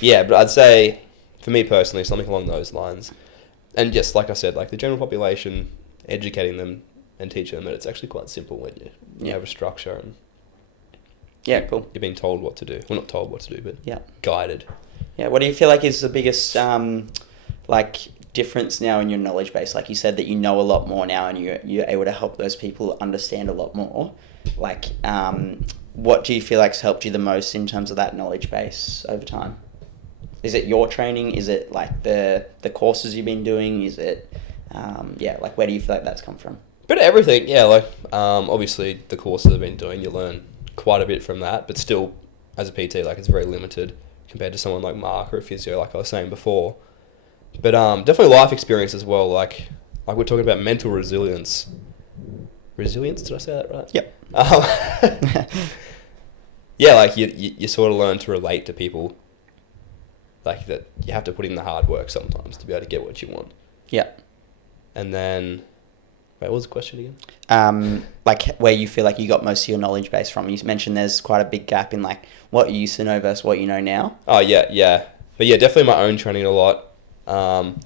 Yeah, but I'd say, for me personally, something along those lines. And just like I said, like the general population, educating them and teaching them that it's actually quite simple when you have a structure and cool. You're being told what to do. Well, not told what to do, but guided. Yeah, what do you feel like is the biggest like difference now in your knowledge base? Like you said that you know a lot more now and you're able to help those people understand a lot more. Like what do you feel like's helped you the most in terms of that knowledge base over time? Is it your training? Is it like the courses you've been doing? Is it like where do you feel like that's come from? Bit of everything, like obviously the courses I've been doing, you learn quite a bit from that, but still as a PT, like it's very limited compared to someone like Mark or a physio, like I was saying before. But definitely life experience as well. Like we're talking about mental resilience. Resilience? Did I say that right? Yep. Yeah, like you sort of learn to relate to people. Like that, you have to put in the hard work sometimes to be able to get what you want. Yeah. And then, wait, what was the question again? Like where you feel like you got most of your knowledge base from. You mentioned there's quite a big gap in like what you used to know versus what you know now. Oh yeah. But yeah, definitely my own training a lot. Going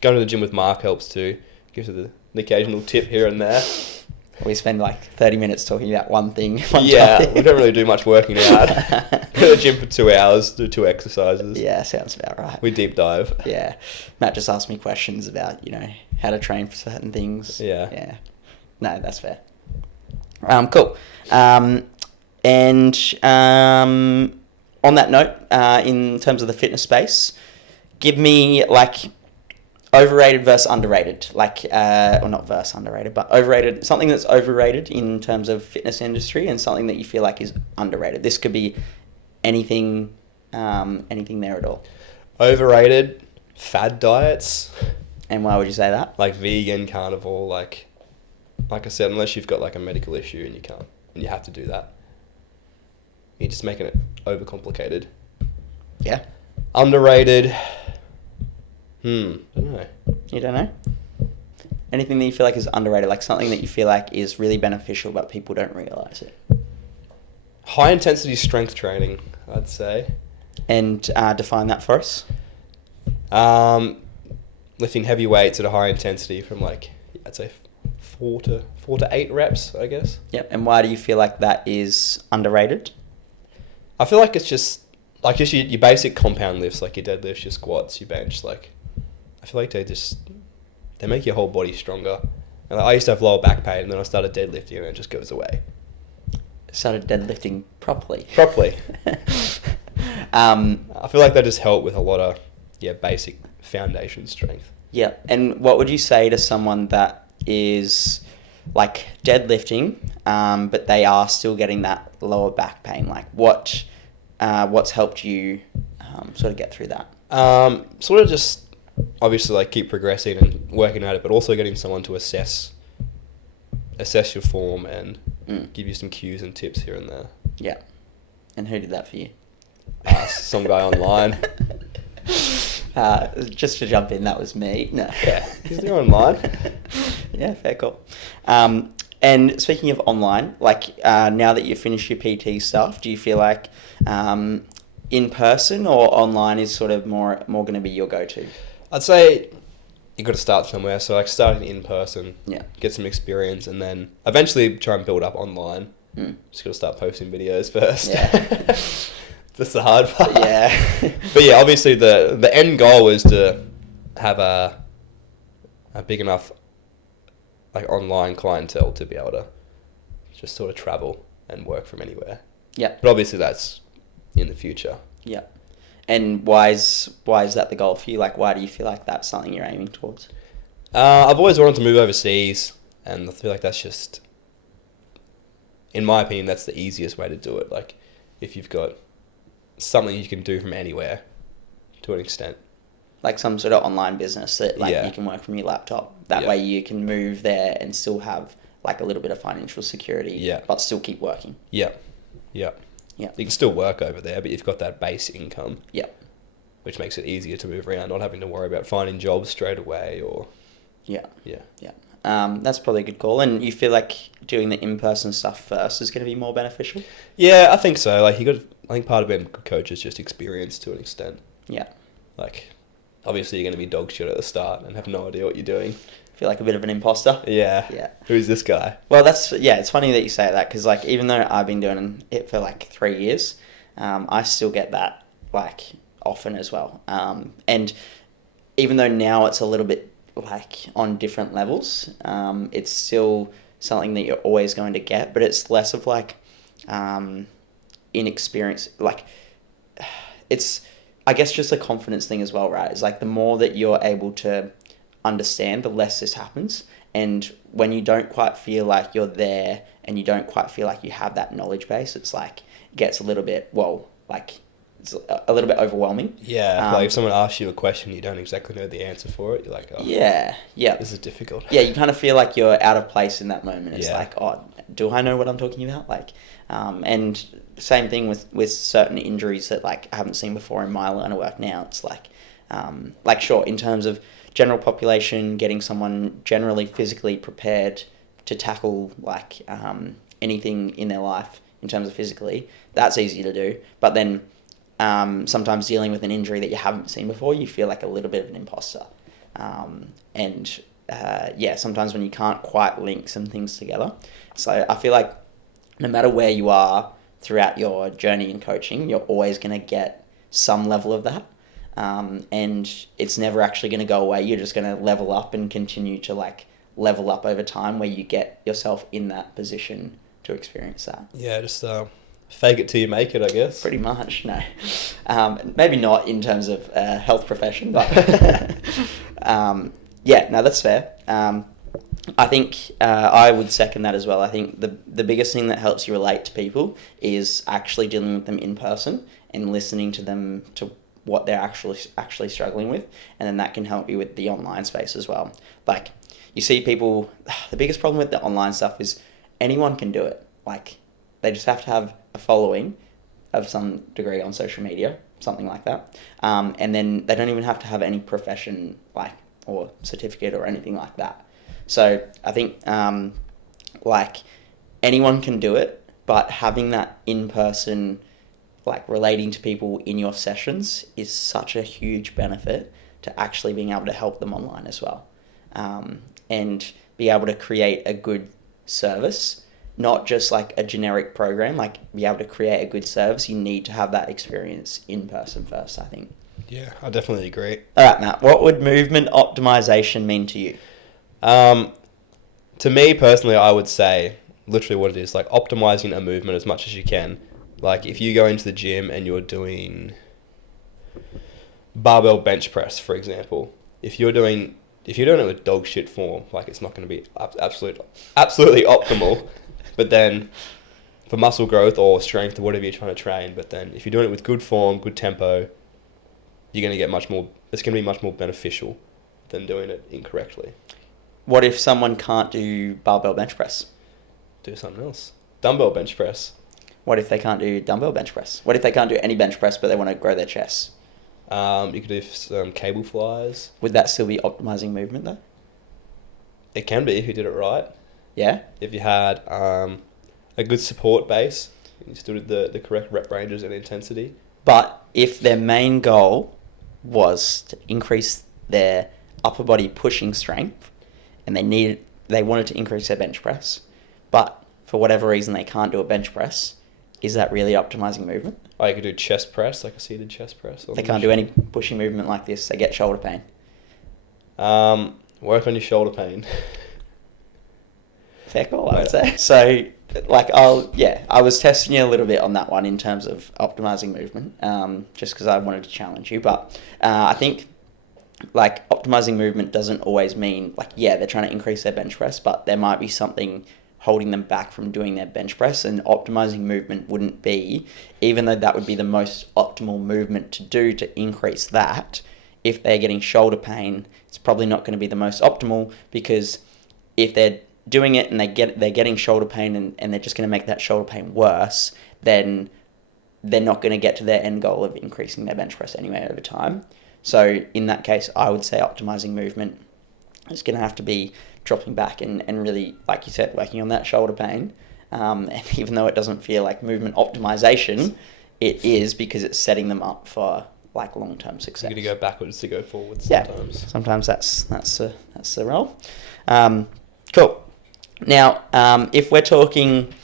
to the gym with Mark helps too. Gives you the occasional tip here and there. We spend like 30 minutes talking about one thing. Yeah, we don't really do much working out. Go to the gym for 2 hours, do 2 exercises. Yeah, sounds about right. We deep dive. Yeah. Matt just asked me questions about, how to train for certain things. Yeah. Yeah. No, that's fair. Cool. And on that note, in terms of the fitness space, give me like overrated versus underrated, or not versus underrated, but overrated, something that's overrated in terms of fitness industry and something that you feel like is underrated. This could be anything there at all. Overrated, fad diets. And why would you say that? Like vegan, carnivore, like I said, unless you've got like a medical issue and you can't, and you have to do that. You're just making it overcomplicated. Yeah. Underrated. I don't know. You don't know? Anything that you feel like is underrated, like something that you feel like is really beneficial but people don't realise it? High intensity strength training, I'd say. And define that for us. Lifting heavy weights at a high intensity from I'd say 4 to 8 reps, I guess. Yep. And why do you feel like that is underrated? I feel like it's just your basic compound lifts, like your deadlifts, your squats, your bench. I feel like they make your whole body stronger. And I used to have lower back pain, and then I started deadlifting, and it just goes away. Started deadlifting properly. I feel like they just help with a lot of basic foundation strength. Yeah. And what would you say to someone that is like deadlifting, but they are still getting that lower back pain? Like what's helped you sort of get through that? Sort of just obviously keep progressing and working at it, but also getting someone to assess your form and give you some cues and tips here and there. Yeah. And who did that for you? Some guy online. Just to jump in, that was me. No. Yeah. Is there online? Yeah, fair call. And speaking of online, now that you've finished your PT stuff, do you feel like in person or online is sort of more going to be your go-to? I'd say you got to start somewhere. So starting in person, yeah, get some experience, and then eventually try and build up online. Just got to start posting videos first. Yeah. That's the hard part. Yeah. But yeah, obviously the end goal is to have a big enough online clientele to be able to just sort of travel and work from anywhere. Yeah. But obviously that's in the future. Yeah. And why is that the goal for you? Why do you feel like that's something you're aiming towards? I've always wanted to move overseas, and I feel like that's just, in my opinion, that's the easiest way to do it. If you've got something you can do from anywhere, to an extent. Like some sort of online business that you can work from your laptop. That way you can move there and still have a little bit of financial security, but still keep working. Yeah. You can still work over there, but you've got that base income. Yeah. Which makes it easier to move around, not having to worry about finding jobs straight away or... Yeah. That's probably a good call. And you feel like doing the in-person stuff first is going to be more beneficial? Yeah, I think so. I think part of being a good coach is just experience to an extent. Yeah. Obviously you're going to be dog shit at the start and have no idea what you're doing. Feel like a bit of an imposter. Yeah. Who's this guy? Well, it's funny that you say that because even though I've been doing it for 3 years, I still get that often as well. And even though now it's a little bit on different levels, it's still something that you're always going to get, but it's less of inexperience. It's, I guess, just a confidence thing as well, right? It's the more that you're able to understand, the less this happens. And when you don't quite feel like you're there and you don't quite feel like you have that knowledge base, it's it gets a little bit, it's a little bit overwhelming. Yeah, like if someone asks you a question, you don't exactly know the answer for it. You're like, oh, yeah, this is difficult. Yeah, you kind of feel like you're out of place in that moment. It's Yeah. like, oh, do I know what I'm talking about? Like, and same thing with certain injuries that like I haven't seen before in my line of work now. It's like sure, in terms of general population, getting someone generally physically prepared to tackle like anything in their life in terms of physically, that's easy to do. But then sometimes dealing with an injury that you haven't seen before, you feel like a little bit of an imposter. And sometimes when you can't quite link some things together. So I feel like no matter where you are throughout your journey in coaching, you're always going to get some level of that. And it's never actually going to go away. You're just going to level up and continue to like level up over time where you get yourself in that position to experience that. Yeah, just fake it till you make it, I guess. Pretty much, no. Maybe not in terms of health profession, but that's fair. I think I would second that as well. I think the biggest thing that helps you relate to people is actually dealing with them in person and listening to them to what they're actually struggling with, and then that can help you with the online space as well. Like you see people, the biggest problem with the online stuff is anyone can do it. Like they just have to have a following of some degree on social media, something like that, and then they don't even have to have any profession like or certificate or anything like that. So I think like anyone can do it, but having that in person, like relating to people in your sessions is such a huge benefit to actually being able to help them online as well. And be able to create a good service, not just like a generic program, like be able to create a good service, you need to have that experience in person first, I think. Yeah, I definitely agree. All right, Matt, what would movement optimization mean to you? To me personally, I would say literally what it is, like optimizing a movement as much as you can. Like if you go into the gym and you're doing barbell bench press, for example, if you're doing it with dog shit form, like it's not going to be absolutely optimal. But then for muscle growth or strength or whatever you're trying to train, but then if you're doing it with good form, good tempo, you're going to get much more. It's going to be much more beneficial than doing it incorrectly. What if someone can't do barbell bench press? Do something else. Dumbbell bench press. What if they can't do dumbbell bench press? What if they can't do any bench press but they want to grow their chest? You could do some cable flies. Would that still be optimizing movement though? It can be if you did it right. Yeah? If you had a good support base, you still did the correct rep ranges and intensity. But if their main goal was to increase their upper body pushing strength and they wanted to increase their bench press, but for whatever reason they can't do a bench press, is that really optimizing movement? Oh, you could do chest press, like a seated chest press. They can't do any pushing movement like this. They get shoulder pain. Work on your shoulder pain. Fair call, I would say. So, like, I was testing you a little bit on that one in terms of optimizing movement, just because I wanted to challenge you. But I think, like, optimizing movement doesn't always mean, like, yeah, they're trying to increase their bench press, but there might be something holding them back from doing their bench press, and optimizing movement wouldn't be, even though that would be the most optimal movement to do to increase that, if they're getting shoulder pain, it's probably not going to be the most optimal, because if they're doing it and they're getting shoulder pain and they're just going to make that shoulder pain worse, then they're not going to get to their end goal of increasing their bench press anyway over time. So in that case, I would say optimizing movement is going to have to be dropping back and really, like you said, working on that shoulder pain. And even though it doesn't feel like movement optimization, it is, because it's setting them up for like long-term success. You're going to go backwards to go forwards sometimes. Yeah, sometimes that's the role. Cool. Now, if we're talking,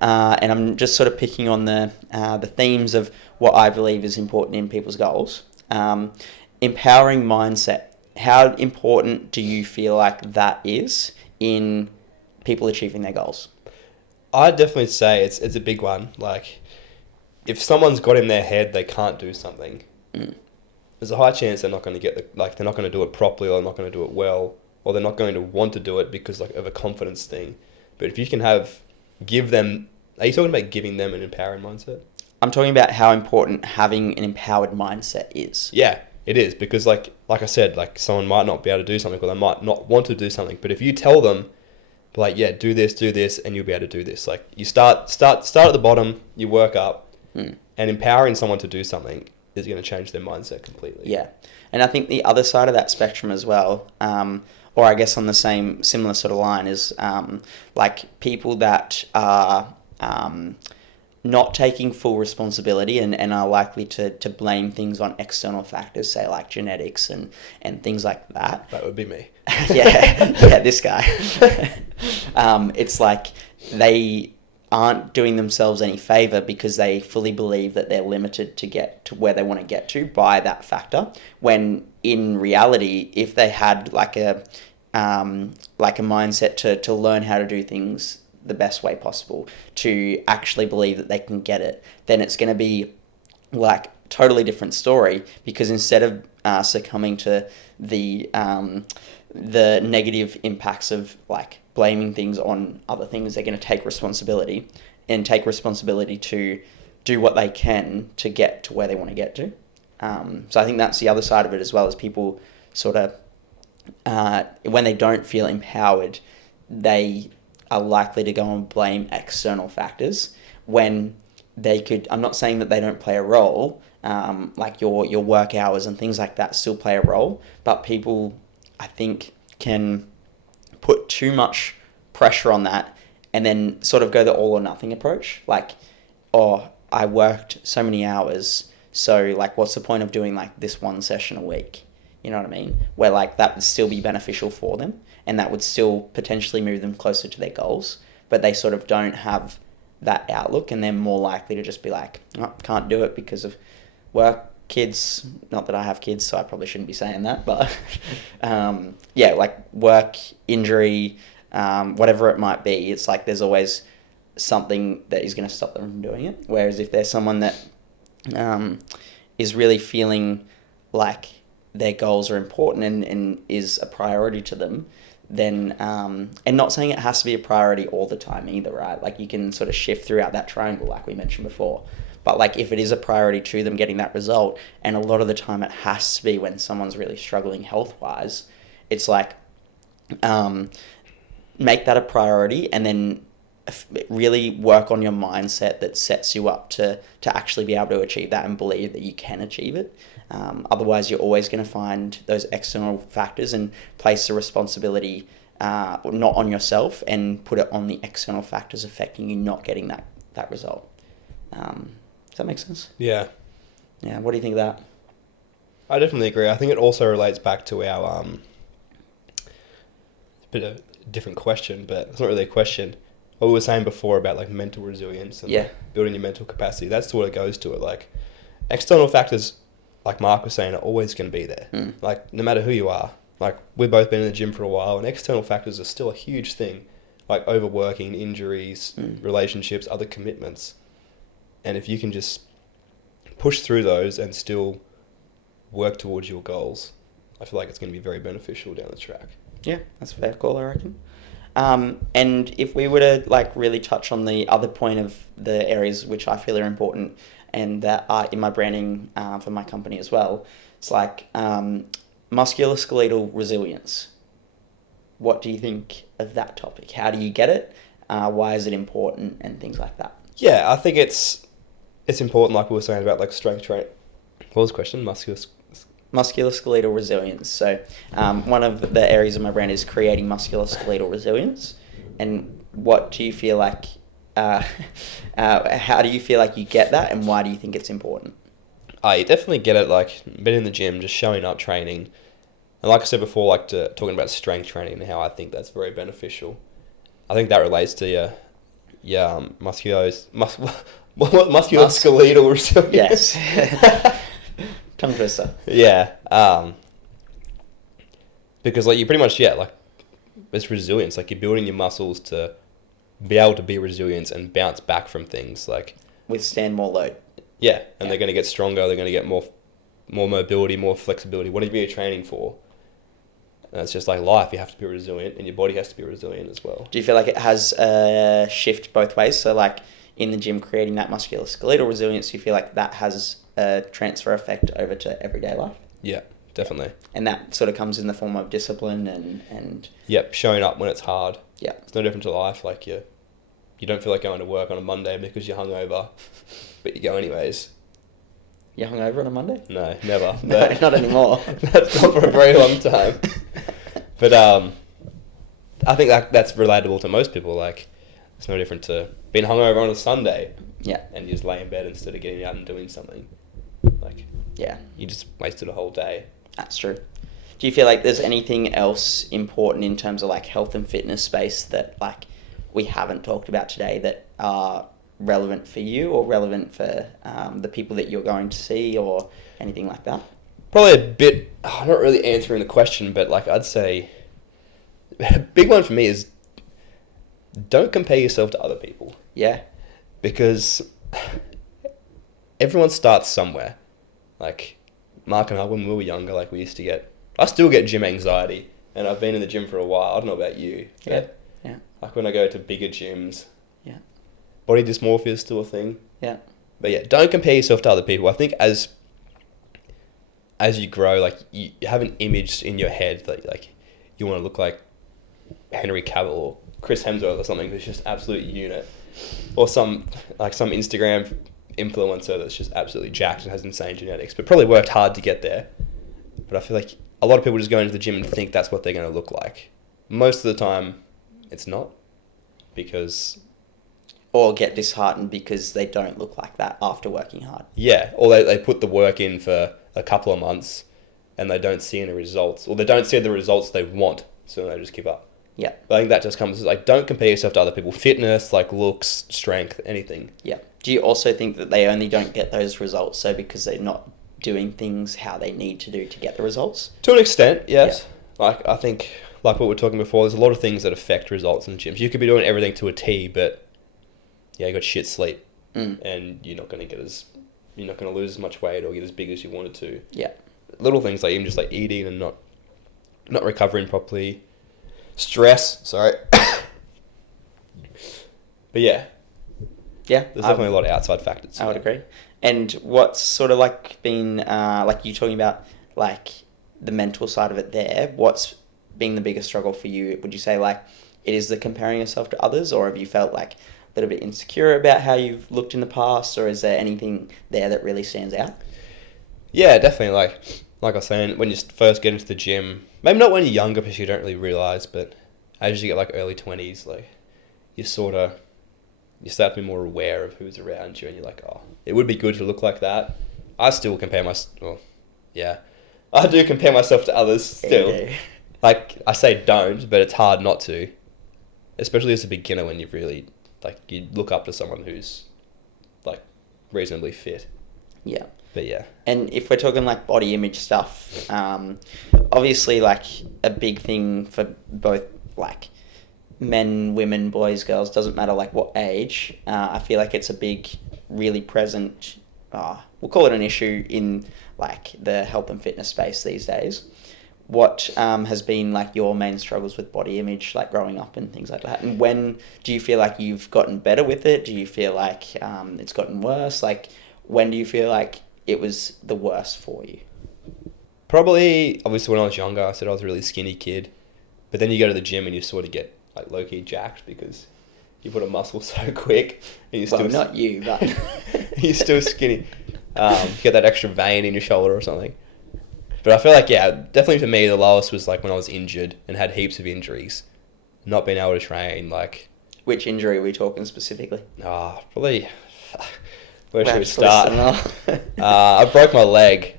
and I'm just sort of picking on the themes of what I believe is important in people's goals, empowering mindset. How important do you feel like that is in people achieving their goals? I'd definitely say it's a big one. Like, if someone's got in their head they can't do something, there's a high chance they're not going to they're not going to do it properly, or they're not going to do it well, or they're not going to want to do it because like of a confidence thing. But if you can give them, are you talking about giving them an empowering mindset? I'm talking about how important having an empowered mindset is. Yeah, it is, because like I said, like someone might not be able to do something, or they might not want to do something. But if you tell them, like, yeah, do this, and you'll be able to do this. Like, you start at the bottom, you work up, and empowering someone to do something is going to change their mindset completely. Yeah, and I think the other side of that spectrum as well, or I guess on the similar sort of line, is like people that are not taking full responsibility and are likely to blame things on external factors, say like genetics and things like that. That would be me. yeah, this guy. It's like they aren't doing themselves any favor because they fully believe that they're limited to get to where they want to get to by that factor. When in reality, if they had like a mindset to learn how to do things the best way possible, to actually believe that they can get it, then it's going to be like totally different story, because instead of succumbing to the negative impacts of like blaming things on other things, they're going to take responsibility to do what they can to get to where they want to get to. So I think that's the other side of it as well, as people sort of, when they don't feel empowered, they are likely to go and blame external factors when they could. I'm not saying that they don't play a role, like your work hours and things like that still play a role, but people, I think, can put too much pressure on that and then sort of go the all or nothing approach. Like, oh, I worked so many hours, so like what's the point of doing like this one session a week? You know what I mean? Where like that would still be beneficial for them and that would still potentially move them closer to their goals, but they sort of don't have that outlook, and they're more likely to just be like, oh, can't do it because of work, kids. Not that I have kids, so I probably shouldn't be saying that, but yeah, like work, injury, whatever it might be, it's like there's always something that is going to stop them from doing it. Whereas if there's someone that is really feeling like their goals are important and is a priority to them, then, and not saying it has to be a priority all the time either, right? Like you can sort of shift throughout that triangle like we mentioned before. But like if it is a priority to them getting that result, and a lot of the time it has to be when someone's really struggling health-wise, it's like make that a priority and then really work on your mindset that sets you up to actually be able to achieve that and believe that you can achieve it. Otherwise, you're always going to find those external factors and place the responsibility not on yourself and put it on the external factors affecting you not getting that result. Does that make sense? Yeah. Yeah. What do you think of that? I definitely agree. I think it also relates back to our bit of a different question, but it's not really a question. What we were saying before about like mental resilience and like, building your mental capacity. That's what it goes to it. Like external factors, like Mark was saying, are always going to be there. Like no matter who you are. Like we've both been in the gym for a while, and external factors are still a huge thing. Like overworking, injuries, relationships, other commitments. And if you can just push through those and still work towards your goals, I feel like it's going to be very beneficial down the track. Yeah, that's a fair call, I reckon. And if we were to like really touch on the other point of the areas which I feel are important and that are in my branding for my company as well, it's like musculoskeletal resilience. What do you think of that topic? How do you get it? Why is it important and things like that? Yeah, I think it's important, like we were saying about like strength training. What was the question? Musculoskeletal resilience. So one of the areas of my brand is creating musculoskeletal resilience. And what do you feel like, how do you feel like you get that, and why do you think it's important? You definitely get it, like being in the gym, just showing up, training. And like I said before, like talking about strength training and how I think that's very beneficial. I think that relates to your musculoskeletal resilience. Yes. Tongue twister. Yeah. Because like you pretty much, like it's resilience. Like you're building your muscles to be able to be resilient and bounce back from things. Like withstand more load. Yeah, and they're going to get stronger. They're going to get more mobility, more flexibility. Whatever you're training for. And it's just like life. You have to be resilient, and your body has to be resilient as well. Do you feel like it has a shift both ways? So like in the gym creating that musculoskeletal resilience, do you feel like that has a transfer effect over to everyday life? Yeah, definitely. And that sort of comes in the form of discipline and Yep, showing up when it's hard. Yeah. It's no different to life. Like you don't feel like going to work on a Monday because you're hungover, but you go anyways. You're hungover on a Monday? No, never. No, not anymore. That's not for a very long time. But I think that's relatable to most people. Like, it's no different to being hungover on a Sunday. Yeah. And you just lay in bed instead of getting out and doing something. Like, yeah, you just wasted a whole day. That's true. Do you feel like there's anything else important in terms of like health and fitness space that like we haven't talked about today that are relevant for you or relevant for the people that you're going to see or anything like that? Probably a bit, not really answering the question, but like I'd say a big one for me is don't compare yourself to other people. Yeah. Because everyone starts somewhere. Like Mark and I, when we were younger, like I still get gym anxiety, and I've been in the gym for a while. I don't know about you. But Yeah. like when I go to bigger gyms. Yeah. Body dysmorphia is still a thing. Yeah. But yeah, don't compare yourself to other people. I think as you grow, like you have an image in your head that like you want to look like Henry Cavill or Chris Hemsworth or something who's just absolute unit, or some Instagram influencer that's just absolutely jacked and has insane genetics, but probably worked hard to get there. But I feel like a lot of people just go into the gym and think that's what they're going to look like. Most of the time, it's not, because... Or get disheartened because they don't look like that after working hard. Yeah, or they put the work in for a couple of months and they don't see any results, or they don't see the results they want, so they just give up. Yeah. But I think that just comes as like, don't compare yourself to other people. Fitness, like looks, strength, anything. Yeah. Do you also think that they only don't get those results so because they're not doing things how they need to do to get the results? To an extent, yes. Yeah. Like I think, like what we were talking before, there's a lot of things that affect results in gyms. You could be doing everything to a T, but yeah, you got shit sleep, and you're not going to lose as much weight or get as big as you wanted to. Yeah. Little things like even just like eating and not recovering properly, stress. Sorry. But yeah. Yeah, there's definitely a lot of outside factors. I would agree. And what's sort of like been like you talking about like the mental side of it there? What's been the biggest struggle for you? Would you say like it is the comparing yourself to others, or have you felt like a little bit insecure about how you've looked in the past, or is there anything there that really stands out? Yeah, definitely. Like I was saying, when you first get into the gym, maybe not when you're younger because you don't really realise, but as you get like early 20s, like you start to be more aware of who's around you, and you're like, oh, it would be good to look like that. I still compare I do compare myself to others still. Yeah. Like, I say don't, but it's hard not to. Especially as a beginner when you really, like, you look up to someone who's, like, reasonably fit. Yeah. But yeah. And if we're talking, like, body image stuff, obviously, like, a big thing for both, like, men, women, boys, girls, doesn't matter like what age. I feel like it's a big, really present, we'll call it an issue in like the health and fitness space these days. What has been like your main struggles with body image, like growing up and things like that? And when do you feel like you've gotten better with it? Do you feel like it's gotten worse? Like when do you feel like it was the worst for you? Probably, obviously when I was younger, I said I was a really skinny kid. But then you go to the gym and you sort of get like low-key jacked because you put a muscle so quick and you're still... Well, not you, but... you're still skinny. You get that extra vein in your shoulder or something. But I feel like, yeah, definitely for me, the lowest was like when I was injured and had heaps of injuries. Not being able to train, like... Which injury are we talking specifically? Probably... Where should we start? I broke my leg.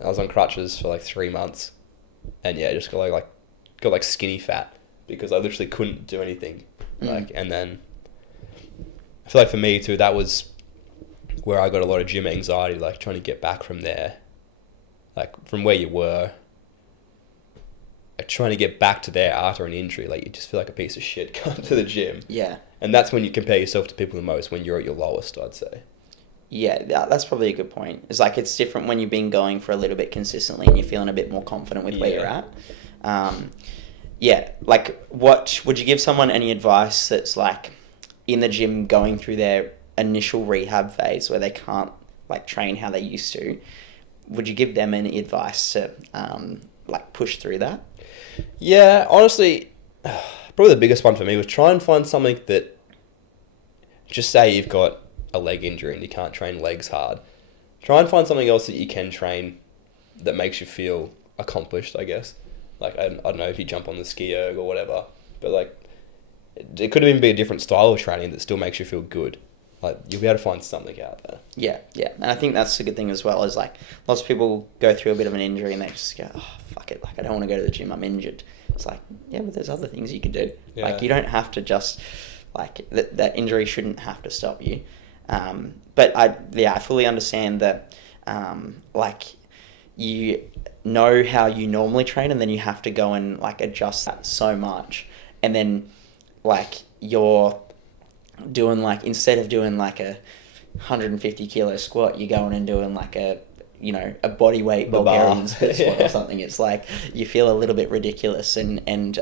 I was on crutches for like 3 months. And yeah, just got skinny fat. Because I literally couldn't do anything. And then I feel like for me too, that was where I got a lot of gym anxiety, like trying to get back from there, like from where you were, like trying to get back to there after an injury. Like you just feel like a piece of shit going to the gym. Yeah. And that's when you compare yourself to people the most, when you're at your lowest, I'd say. Yeah, that's probably a good point. It's like it's different when you've been going for a little bit consistently and you're feeling a bit more confident with where you're at. Yeah, like what would you give someone any advice that's like in the gym going through their initial rehab phase where they can't like train how they used to, would you give them any advice to like push through that? Yeah, honestly, probably the biggest one for me was try and find something that, just say you've got a leg injury and you can't train legs hard. Try and find something else that you can train that makes you feel accomplished, I guess. Like, I don't know if you jump on the ski erg or whatever, but like, it could even be a different style of training that still makes you feel good. Like, you'll be able to find something out there. Yeah, yeah. And I think that's a good thing as well, is like lots of people go through a bit of an injury and they just go, oh, fuck it, like I don't want to go to the gym, I'm injured. It's like, yeah, but there's other things you can do. Yeah. Like, you don't have to just, like, that injury shouldn't have to stop you. But I fully understand that, like, you know how you normally train and then you have to go and like adjust that so much. And then like you're doing like, instead of doing like a 150 kilo squat, you're going and doing like a body weight Bulgarian split squat or something. It's like you feel a little bit ridiculous and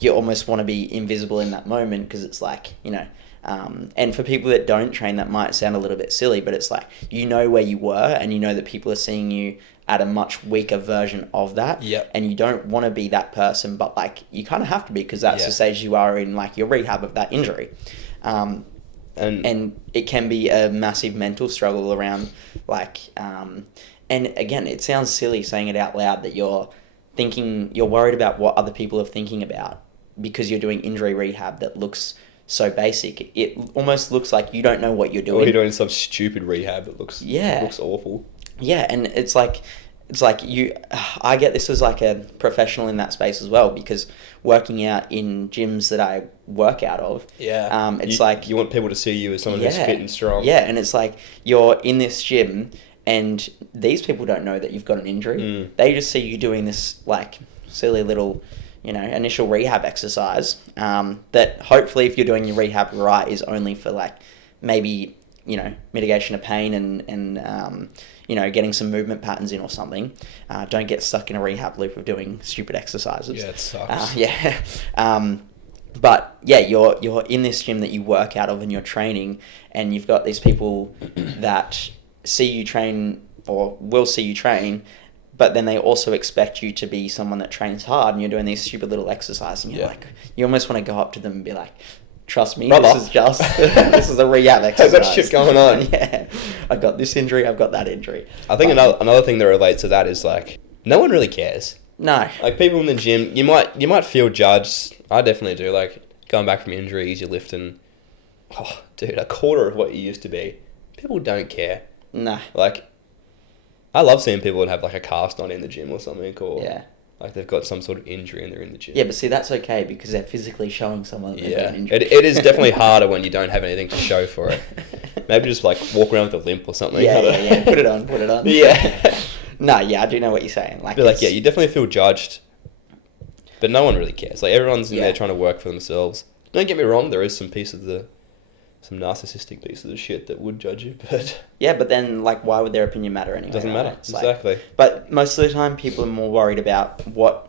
you almost want to be invisible in that moment, because it's like, and for people that don't train, that might sound a little bit silly, but it's like, where you were and you know that people are seeing you at a much weaker version of that. Yep. And you don't want to be that person, but like you kind of have to be, because that's the stage you are in, like your rehab of that injury. And it can be a massive mental struggle around like, and again, it sounds silly saying it out loud that you're worried about what other people are thinking about because you're doing injury rehab that looks so basic. It almost looks like you don't know what you're doing. Or you're doing some stupid rehab that looks awful. Yeah, and it's like I get this as like a professional in that space as well, because working out in gyms that I work out of, it's like you want people to see you as someone who's fit and strong. Yeah, and it's like you're in this gym and these people don't know that you've got an injury. They just see you doing this like silly little, initial rehab exercise that hopefully, if you're doing your rehab right, is only for like maybe mitigation of pain and getting some movement patterns in or something. Don't get stuck in a rehab loop of doing stupid exercises. Yeah, it sucks. But yeah, you're in this gym that you work out of and you're training, and you've got these people that see you train or will see you train, but then they also expect you to be someone that trains hard, and you're doing these stupid little exercises, and you're like, you almost want to go up to them and be like, trust me, brother, this is a rehab exercise. I've got shit going on. Yeah, I've got this injury, I've got that injury. I think another thing that relates to that is like, no one really cares. No. Like, people in the gym, you might feel judged. I definitely do. Like, going back from injuries, you're lifting, a quarter of what you used to be. People don't care. No. Like, I love seeing people that have like a cast on in the gym or something, or like they've got some sort of injury and they're in the gym. Yeah, but see, that's okay because they're physically showing someone that they've got an injury. It is definitely harder when you don't have anything to show for it. Maybe just like walk around with a limp or something. Yeah. Put it on. Yeah. No, I do know what you're saying. Like, you definitely feel judged, but no one really cares. Like, everyone's in there trying to work for themselves. Don't get me wrong, there is some narcissistic pieces of shit that would judge you, but... Yeah, but then, like, why would their opinion matter anyway? Doesn't matter, exactly. But most of the time, people are more worried about what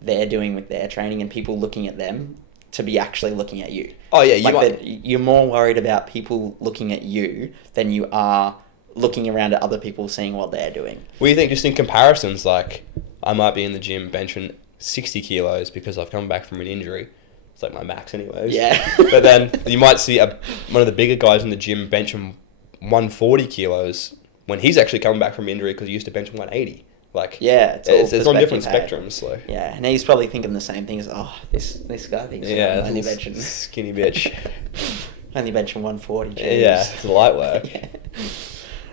they're doing with their training and people looking at them to be actually looking at you. Oh, yeah, you're more worried about people looking at you than you are looking around at other people seeing what they're doing. Well, you think just in comparisons, like, I might be in the gym benching 60 kilos because I've come back from an injury. It's like my max anyways. Yeah. But then you might see one of the bigger guys in the gym benching 140 kilos when he's actually coming back from injury because he used to bench 180. Like, it's on different spectrums. So. Yeah, and he's probably thinking the same thing as, this guy thinks I'm only benching... Skinny bitch. Only benching 140. Geez. Yeah, it's light work.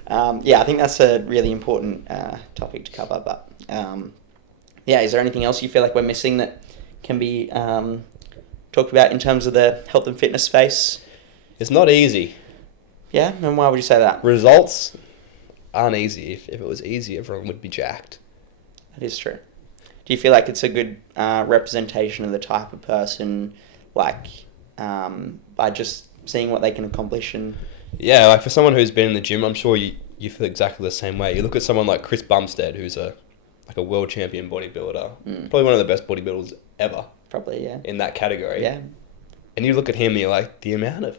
I think that's a really important topic to cover. But, is there anything else you feel like we're missing that can be... talked about in terms of the health and fitness space? It's not easy. Yeah? And why would you say that? Results aren't easy. If it was easy, everyone would be jacked. That is true. Do you feel like it's a good representation of the type of person, like, by just seeing what they can accomplish? And yeah, like for someone who's been in the gym, I'm sure you feel exactly the same way. You look at someone like Chris Bumstead, who's a world champion bodybuilder. Probably one of the best bodybuilders ever. Probably, yeah. In that category. Yeah. And you look at him and you're like, the amount of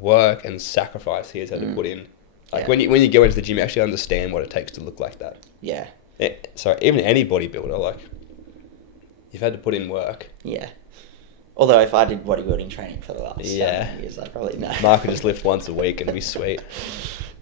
work and sacrifice he has had to put in. Like Yeah. when you go into the gym, you actually understand what it takes to look like that. Yeah. So even any bodybuilder, like, you've had to put in work. Yeah. Although if I did bodybuilding training for the last Yeah. 7 years, I'd probably know. Mark could just lift once a week and be sweet.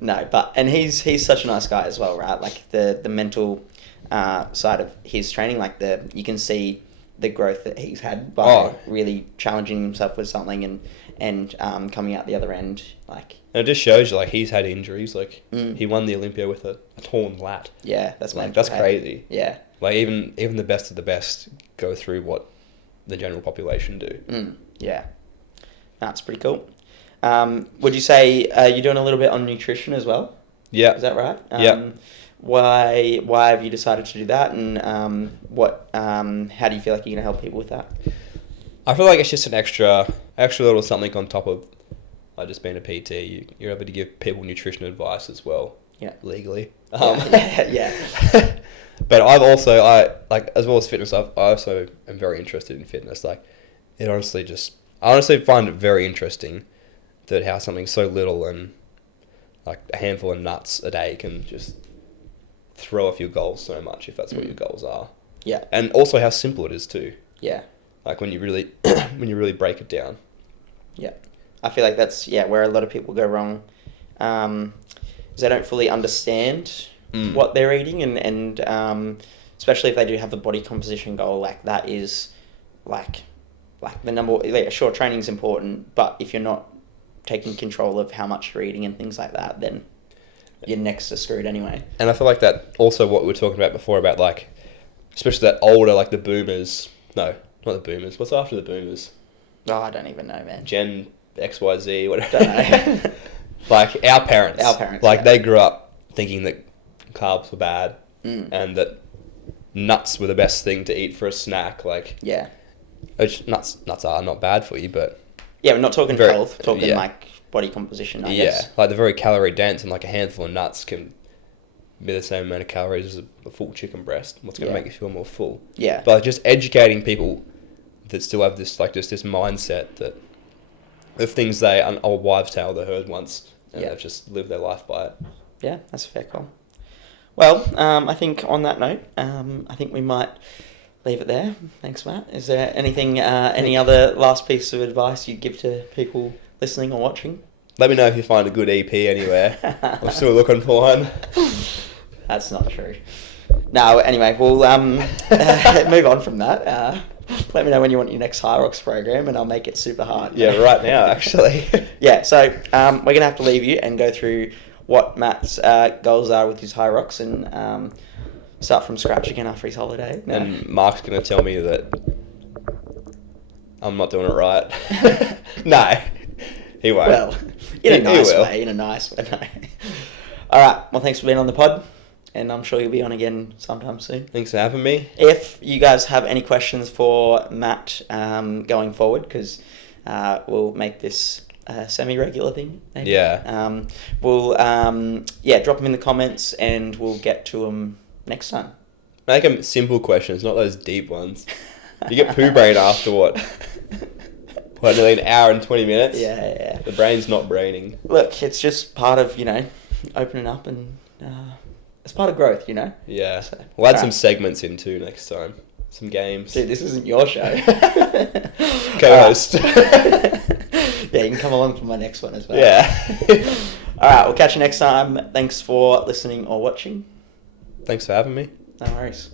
No, and he's such a nice guy as well, right? Like the mental side of his training, like you can see the growth that he's had by really challenging himself with something and coming out the other end, like. And it just shows you, like, he's had injuries. Like, he won the Olympia with a torn lat. Yeah, that's like, that's crazy. Yeah. Like, even the best of the best go through what the general population do. Yeah. That's pretty cool. Would you say you're doing a little bit on nutrition as well? Yeah. Is that right? Yeah. Why have you decided to do that, and how do you feel like you're going to help people with that? I feel like it's just an extra little something on top of, like, just being a PT. You're able to give people nutrition advice as well. Yeah. Legally. Yeah. But I've also, like, as well as fitness, I also am very interested in fitness. Like, I honestly find it very interesting that how something so little and, like, a handful of nuts a day can just throw off your goals so much, if that's what your goals are. Yeah. And also how simple it is too. Yeah. Like, when you really break it down. Yeah. I feel like that's where a lot of people go wrong, is they don't fully understand what they're eating, and especially if they do have the body composition goal, like that is like the number. Like, sure, training's important, but if you're not taking control of how much you're eating and things like that, then you're next to screwed anyway. And I feel like that also what we were talking about before about, like, especially that older, like, the boomers. No, not the boomers. What's after the boomers? Oh, I don't even know, man. Gen XYZ, whatever. Don't know. Like, our parents. Like, they grew up thinking that carbs were bad and that nuts were the best thing to eat for a snack. Like, yeah. Which nuts are not bad for you, but... Yeah, we're not talking health, talking, like, body composition, I guess. Yeah, like, they're very calorie dense, and, like, a handful of nuts can be the same amount of calories as a full chicken breast. What's going to make you feel more full? Yeah. But, like, just educating people that still have this, like, just this mindset that of things an old wives' tale they heard once, and they've just lived their life by it. Yeah, that's a fair call. Well, I think on that note, I think we might leave it there. Thanks, Matt. Is there anything, any other last piece of advice you'd give to people listening or watching? Let me know if you find a good EP anywhere. I'm still looking for one. That's not true. No, anyway, we'll move on from that. Let me know when you want your next hyrox program, and I'll make it super hard. Yeah, right now, actually. Yeah, so we're going to have to leave you and go through what Matt's goals are with his hyrox, and start from scratch again after his holiday. No. And Mark's going to tell me that I'm not doing it right. No, he won't. Well, in a nice way. No. All right, well, thanks for being on the pod, and I'm sure you'll be on again sometime soon. Thanks for having me. If you guys have any questions for Matt going forward, because we'll make this a semi-regular thing, maybe. Yeah. We'll drop them in the comments, and we'll get to them next time. Make them simple questions, not those deep ones. You get poo brain after what, nearly an hour and 20 minutes? Yeah. The brain's not braining. Look, it's just part of, opening up, and it's part of growth, Yeah. So, We'll add some segments in too next time. Some games. Dude, this isn't your show. Co-host. Yeah, you can come along for my next one as well. Yeah. All right, we'll catch you next time. Thanks for listening or watching. Thanks for having me. No worries.